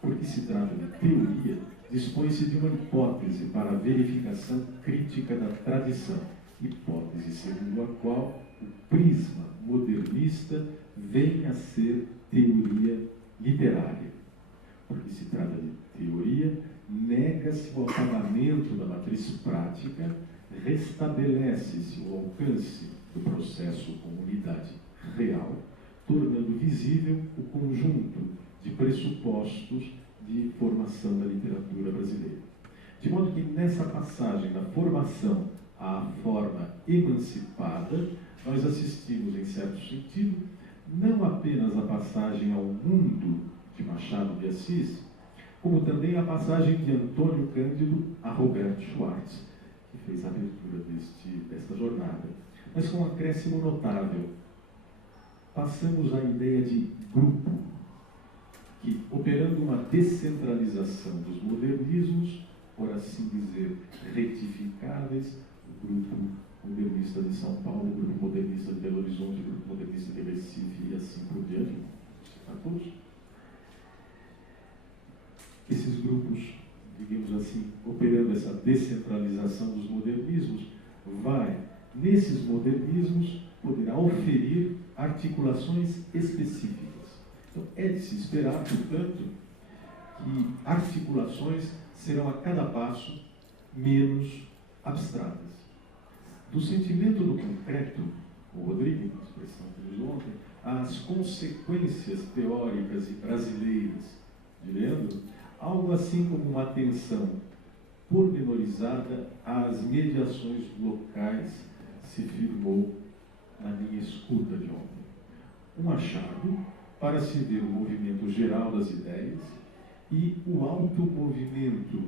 Porque se trata de teoria, dispõe-se de uma hipótese para a verificação crítica da tradição, hipótese segundo a qual o prisma modernista vem a ser teoria literária. Porque se trata de teoria, nega-se o apagamento da matriz prática, restabelece-se o alcance do processo comunidade real, tornando visível o conjunto de pressupostos de formação da literatura brasileira. De modo que nessa passagem da formação à forma emancipada, nós assistimos, em certo sentido, não apenas a passagem ao mundo de Machado de Assis, como também a passagem de Antônio Cândido a Roberto Schwartz, que fez a abertura desta jornada. Mas com um acréscimo notável. Passamos à ideia de grupo, que, operando uma descentralização dos modernismos, por assim dizer, retificáveis, o grupo modernista de São Paulo, o grupo modernista de Belo Horizonte, o grupo modernista de Recife e assim por diante, a todos. Esses grupos, digamos assim, operando essa descentralização dos modernismos, vai, nesses modernismos, poderá oferir articulações específicas. Então, é de se esperar, portanto, que articulações serão a cada passo menos abstratas. Do sentimento do concreto, o Rodrigo, a expressão que usou ontem, às consequências teóricas e brasileiras de Leandro, algo assim como uma atenção pormenorizada às mediações locais se firmou na linha escuta de ontem. Um achado para se ver o movimento geral das ideias e o automovimento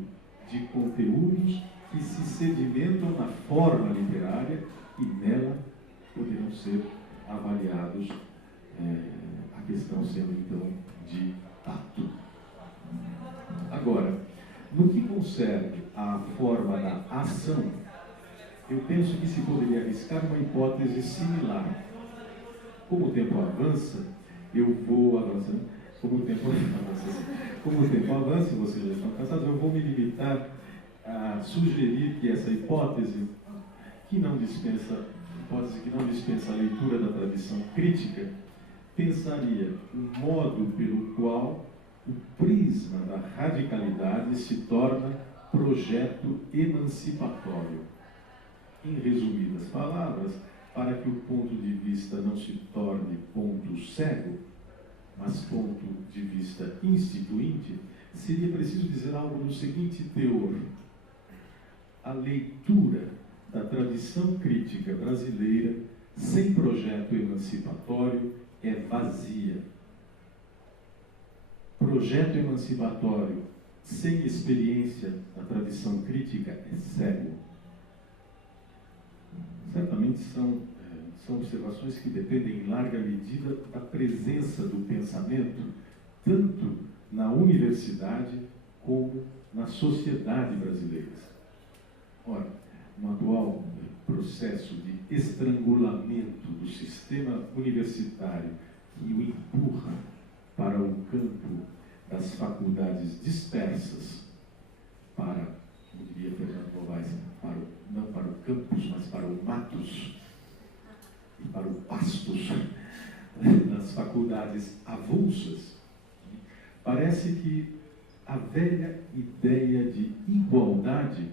de conteúdos que se sedimentam na forma literária e nela poderão ser avaliados, a questão sendo então de tato. Agora, no que concerne à forma da ação, eu penso que se poderia arriscar uma hipótese similar. Como o tempo avança, eu vou avançando. Como o tempo avança, e vocês já estão cansados, eu vou me limitar a sugerir que essa hipótese que não dispensa a leitura da tradição crítica, pensaria o modo pelo qual o prisma da radicalidade se torna projeto emancipatório. Em resumidas palavras, para que o ponto de vista não se torne ponto cego, mas ponto de vista instituinte, seria preciso dizer algo no seguinte teor: a leitura da tradição crítica brasileira sem projeto emancipatório é vazia. Projeto emancipatório sem experiência da tradição crítica é cego. Certamente são observações que dependem em larga medida da presença do pensamento, tanto na universidade como na sociedade brasileira. Ora, no atual processo de estrangulamento do sistema universitário que o empurra para o campo das faculdades dispersas, para, como diria Fernando Novaes, não para o campus, mas para o matus e para o pastos das faculdades avulsas, parece que a velha ideia de igualdade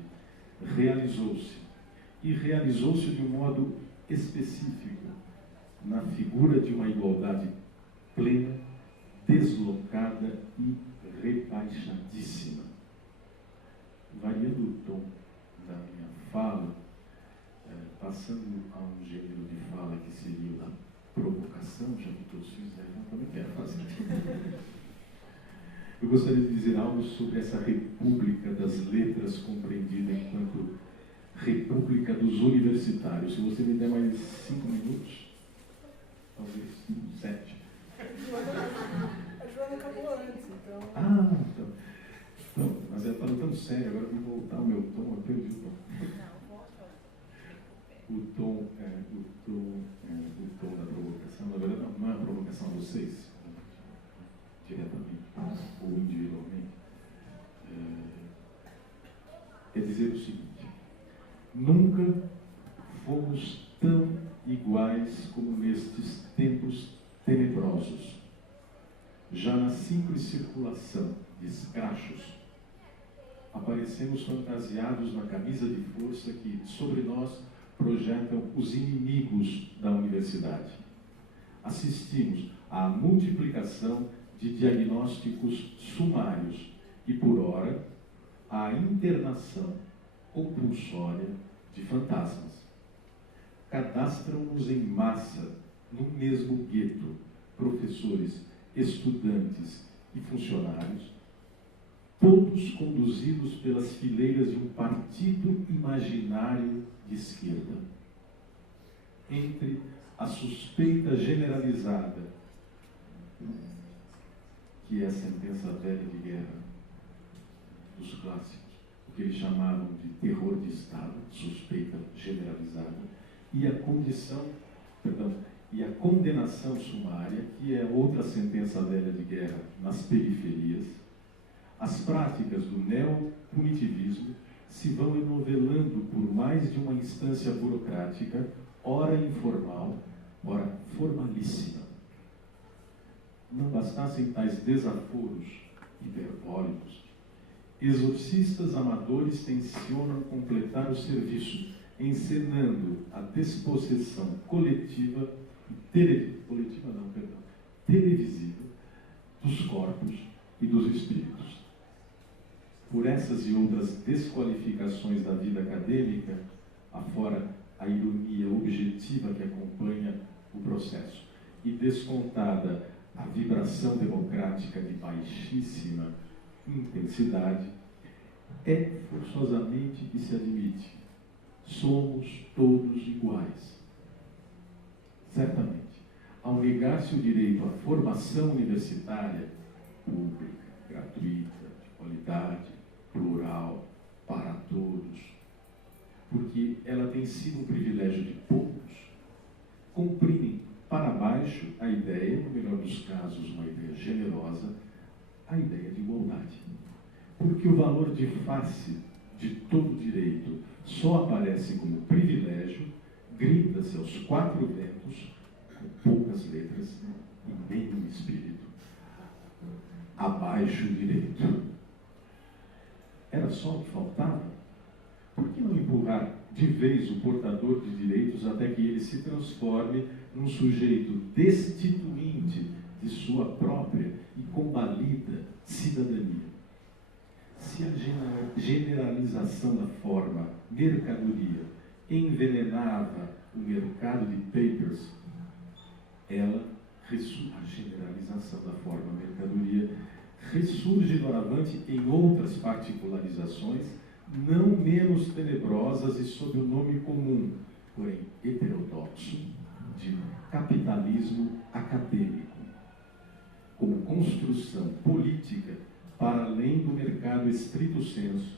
realizou-se, e realizou-se de um modo específico, na figura de uma igualdade plena, deslocada e rebaixadíssima. Variando o tom da minha fala, passando a um gênero de fala que seria o da provocação, já que todos fizeram, como é que fazer? Eu gostaria de dizer algo sobre essa república das letras compreendida enquanto república dos universitários. Se você me der mais 5 minutos, talvez 7. A Joana acabou antes, então. Ah, então. Não, mas ela está lutando sério, agora eu vou voltar o meu tom, eu perdi o tom. O tom da provocação, na verdade, não é uma provocação a vocês, diretamente ou individualmente. É dizer o seguinte: nunca fomos tão iguais como nestes tempos tenebrosos. Já na simples circulação de escrachos, aparecemos fantasiados na camisa de força que, sobre nós, projetam os inimigos da universidade. Assistimos à multiplicação de diagnósticos sumários e, por ora, à internação compulsória de fantasmas. cadastram-nos em massa no mesmo gueto, professores, estudantes e funcionários, todos conduzidos pelas fileiras de um partido imaginário de esquerda. Entre a suspeita generalizada, que é a sentença velha de guerra dos clássicos, o que eles chamavam de terror de Estado, suspeita generalizada, e a condenação sumária, que é outra sentença velha de guerra nas periferias, as práticas do neopunitivismo se vão enovelando por mais de uma instância burocrática, ora informal, ora formalíssima. Não bastassem tais desaforos hiperbólicos, exorcistas amadores tensionam completar o serviço, encenando a despossessão televisiva dos corpos e dos espíritos. Por essas e outras desqualificações da vida acadêmica, afora a ironia objetiva que acompanha o processo, e descontada a vibração democrática de baixíssima intensidade, é forçosamente que se admite: somos todos iguais. Certamente, ao negar-se o direito à formação universitária, pública, gratuita, de qualidade, plural, para todos, porque ela tem sido um privilégio de poucos, comprimem para baixo a ideia, no melhor dos casos, uma ideia generosa, a ideia de igualdade. Porque o valor de face de todo direito só aparece como privilégio, grita-se aos quatro ventos, com poucas letras e nenhum espírito: abaixo o direito. Era só o que faltava? Por que não empurrar de vez o portador de direitos até que ele se transforme num sujeito destituinte de sua própria e combalida cidadania? Se a generalização da forma mercadoria envenenava o mercado de papers, a generalização da forma mercadoria ressurge doravante em outras particularizações não menos tenebrosas e sob o nome comum, porém heterodoxo, de capitalismo acadêmico, como construção política para além do mercado estrito sensu.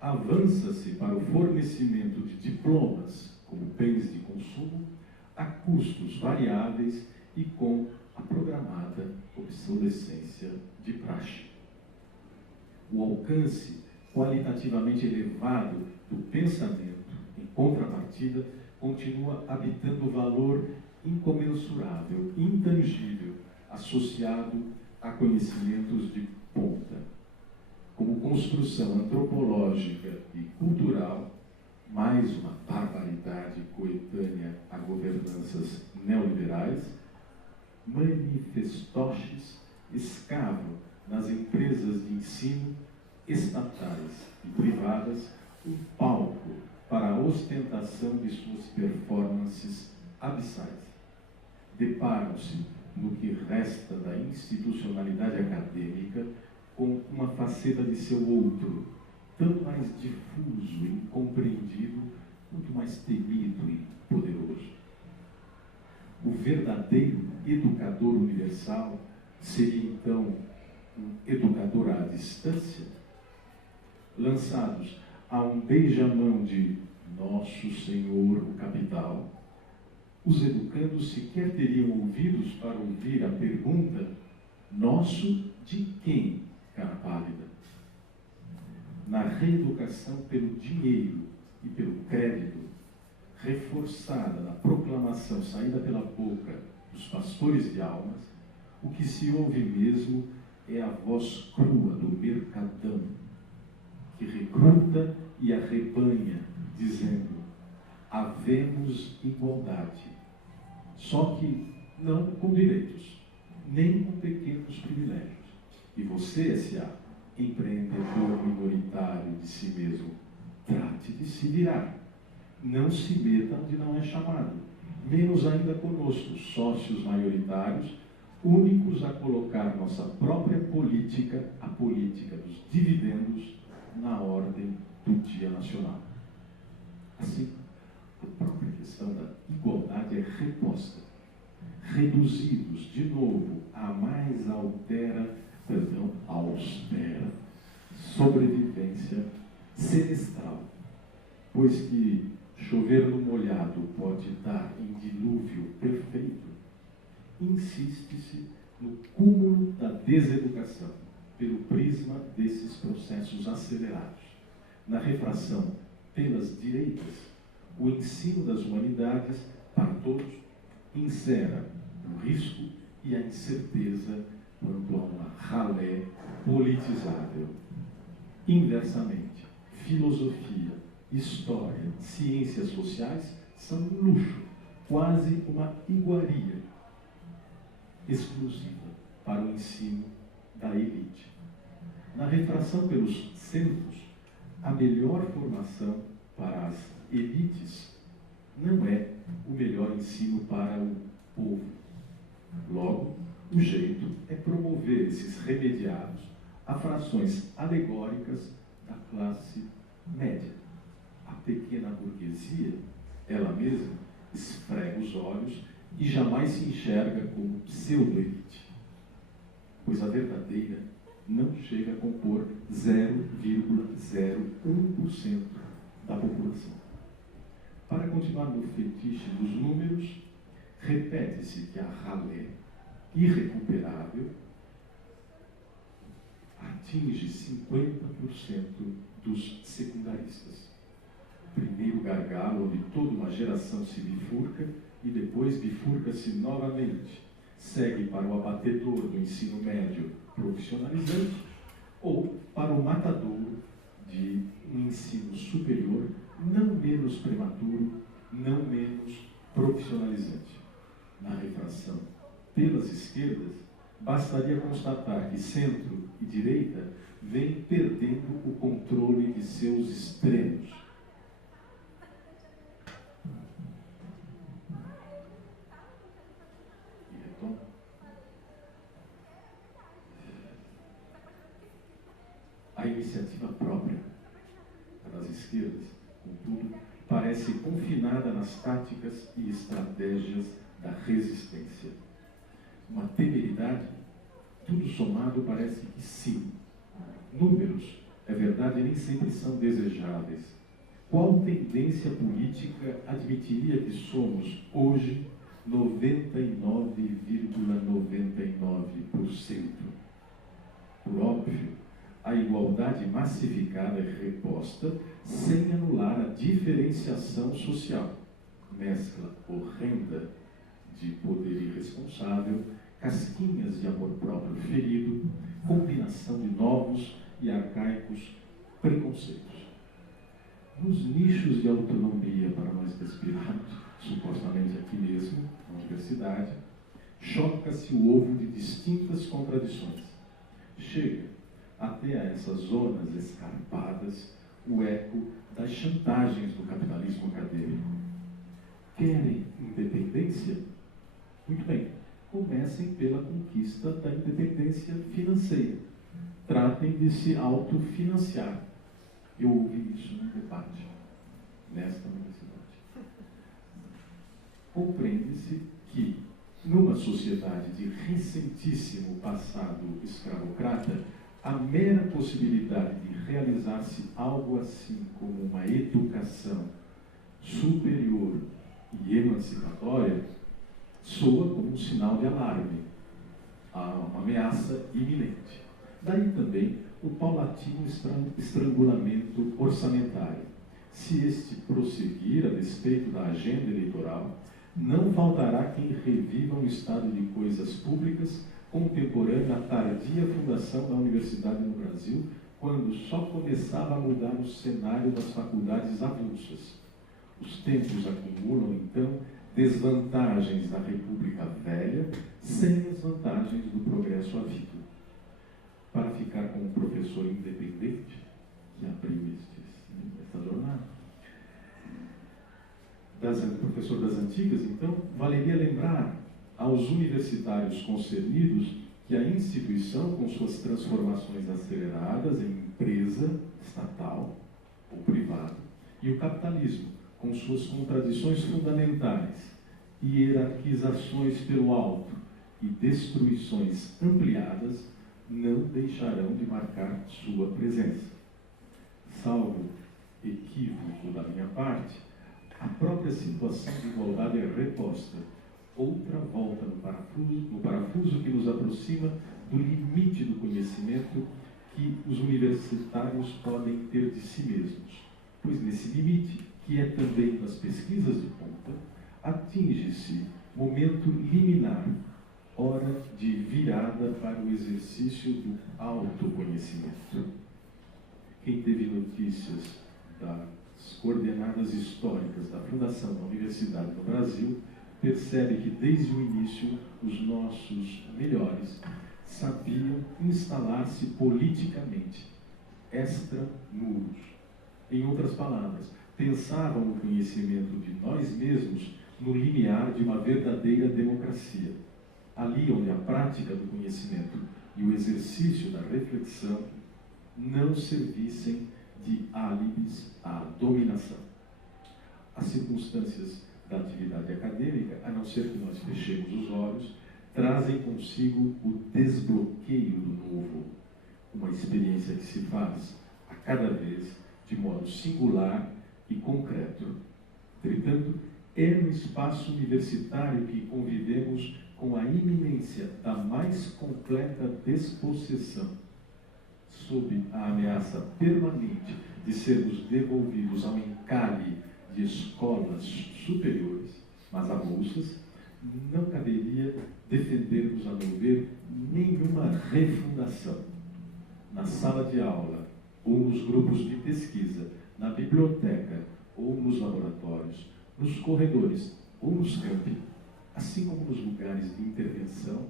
Avança-se para o fornecimento de diplomas como bens de consumo a custos variáveis e com a programada obsolescência de praxe. O alcance qualitativamente elevado do pensamento, em contrapartida, continua habitando o valor incomensurável, intangível, associado a conhecimentos de ponta. Como construção antropológica e cultural, mais uma barbaridade coetânea a governanças neoliberais, manifestoches escavam nas empresas de ensino estatais e privadas um palco para a ostentação de suas performances abissais. Deparam-se, no que resta da institucionalidade acadêmica, com uma faceta de seu outro, tanto mais difuso e incompreendido, quanto mais temido e poderoso. O verdadeiro educador universal seria, então, um educador à distância? Lançados a um beijamão de Nosso Senhor, o capital, os educandos sequer teriam ouvidos para ouvir a pergunta: nosso de quem, cara pálida? Na reeducação pelo dinheiro e pelo crédito, reforçada na proclamação saída pela boca dos pastores de almas, o que se ouve mesmo é a voz crua do mercadão, que recruta e arrebanha, dizendo: havemos igualdade, só que não com direitos, nem com pequenos privilégios. E você, S.A., empreendedor minoritário de si mesmo, trate de se virar. não se meta onde não é chamado. Menos ainda conosco, sócios maioritários, únicos a colocar nossa própria política, a política dos dividendos, na ordem do dia nacional. Assim, a própria questão da igualdade é reposta. Reduzidos, de novo, a mais austera sobrevivência semestral, pois que chover no molhado pode dar em dilúvio perfeito, insiste-se no cúmulo da deseducação, pelo prisma desses processos acelerados. Na refração pelas direitas, o ensino das humanidades, para todos, encerra o risco e a incerteza quanto a uma ralé politizável. Inversamente, filosofia, história, ciências sociais são um luxo, quase uma iguaria exclusiva para o ensino da elite. Na refração pelos centros, a melhor formação para as elites não é o melhor ensino para o povo. Logo, o jeito é promover esses remediados a frações alegóricas da classe média. A pequena burguesia, ela mesma, esfrega os olhos e jamais se enxerga como pseudo-elite, pois a verdadeira não chega a compor 0,01% da população. Para continuar no fetiche dos números, repete-se que a ralé irrecuperável atinge 50% dos secundaristas. Primeiro gargalo onde toda uma geração se bifurca e depois bifurca-se novamente. Segue para o abatedor do ensino médio profissionalizante ou para o matadouro de um ensino superior não menos prematuro, não menos profissionalizante. Na refração pelas esquerdas, bastaria constatar que centro e direita vêm perdendo o controle de seus extremos. E retomo. A iniciativa própria das esquerdas, contudo, parece confinada nas táticas e estratégias da resistência. Uma temeridade, tudo somado parece que sim. Números, é verdade, nem sempre são desejáveis. Qual tendência política admitiria que somos, hoje, 99,99%? Por óbvio, a igualdade massificada é reposta sem anular a diferenciação social. Mescla horrenda de poder irresponsável, casquinhas de amor próprio ferido, combinação de novos e arcaicos preconceitos. Nos nichos de autonomia para nós respirarmos, supostamente aqui mesmo, na universidade, choca-se o ovo de distintas contradições. Chega até a essas zonas escarpadas o eco das chantagens do capitalismo acadêmico. Querem independência? Muito bem, comecem pela conquista da independência financeira. Tratem de se autofinanciar. Eu ouvi isso num debate nesta universidade. Compreende-se que, numa sociedade de recentíssimo passado escravocrata, a mera possibilidade de realizar-se algo assim como uma educação superior e emancipatória soa como um sinal de alarme, uma ameaça iminente. Daí também o paulatino estrangulamento orçamentário. Se este prosseguir a despeito da agenda eleitoral, não faltará quem reviva um estado de coisas públicas contemporâneo à tardia fundação da universidade no Brasil, quando só começava a mudar o cenário das faculdades avulsas. Os tempos acumulam, então, desvantagens da República Velha sem as vantagens do progresso havido. Para ficar com um professor independente, que abriu esta jornada, professor das antigas, então, valeria lembrar aos universitários concernidos que a instituição, com suas transformações aceleradas em empresa estatal ou privada, e o capitalismo, com suas contradições fundamentais, hierarquizações pelo alto e destruições ampliadas, não deixarão de marcar sua presença. Salvo equívoco da minha parte, a própria situação de igualdade é reposta, outra volta no parafuso que nos aproxima do limite do conhecimento que os universitários podem ter de si mesmos, pois nesse limite, que é também das pesquisas de ponta, atinge-se momento liminar, hora de virada para o exercício do autoconhecimento. Quem teve notícias das coordenadas históricas da fundação da universidade no Brasil, percebe que desde o início os nossos melhores sabiam instalar-se politicamente, extra-muros. Em outras palavras, pensavam o conhecimento de nós mesmos no limiar de uma verdadeira democracia, ali onde a prática do conhecimento e o exercício da reflexão não servissem de álibis à dominação. As circunstâncias da atividade acadêmica, a não ser que nós fechemos os olhos, trazem consigo o desbloqueio do novo, uma experiência que se faz a cada vez de modo singular e concreto. Entretanto, é no espaço universitário que convivemos com a iminência da mais completa despossessão, sob a ameaça permanente de sermos devolvidos ao encalhe de escolas superiores, mas a bolsas, não caberia defendermos, a meu ver, nenhuma refundação. Na sala de aula, ou nos grupos de pesquisa, na biblioteca, ou nos laboratórios, nos corredores, ou nos campi, assim como nos lugares de intervenção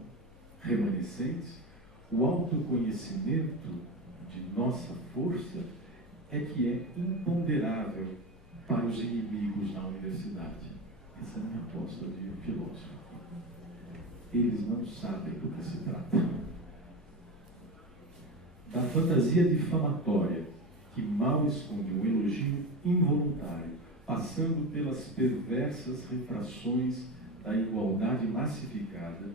remanescentes, o autoconhecimento de nossa força é que é imponderável para os inimigos na universidade. Essa é a minha aposta de filósofo. Eles não sabem do que se trata. Da fantasia difamatória, que mal esconde um elogio involuntário, passando pelas perversas refrações da igualdade massificada,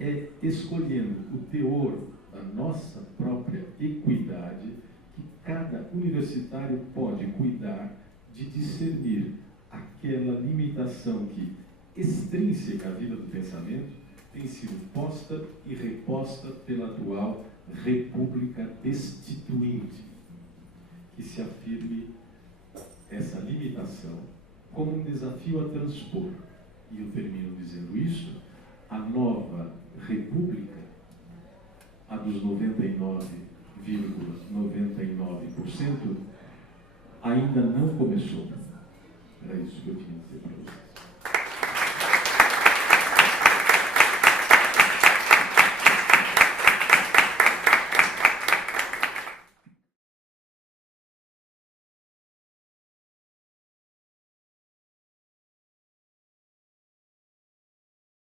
é escolhendo o teor da nossa própria equidade que cada universitário pode cuidar de discernir aquela limitação que, extrínseca à vida do pensamento, tem sido posta e reposta pela atual república destituinte, que se afirme essa limitação como um desafio a transpor. E eu termino dizendo isso: a nova república, a dos 99,99%, ainda não começou. Era isso que eu tinha a dizer para vocês.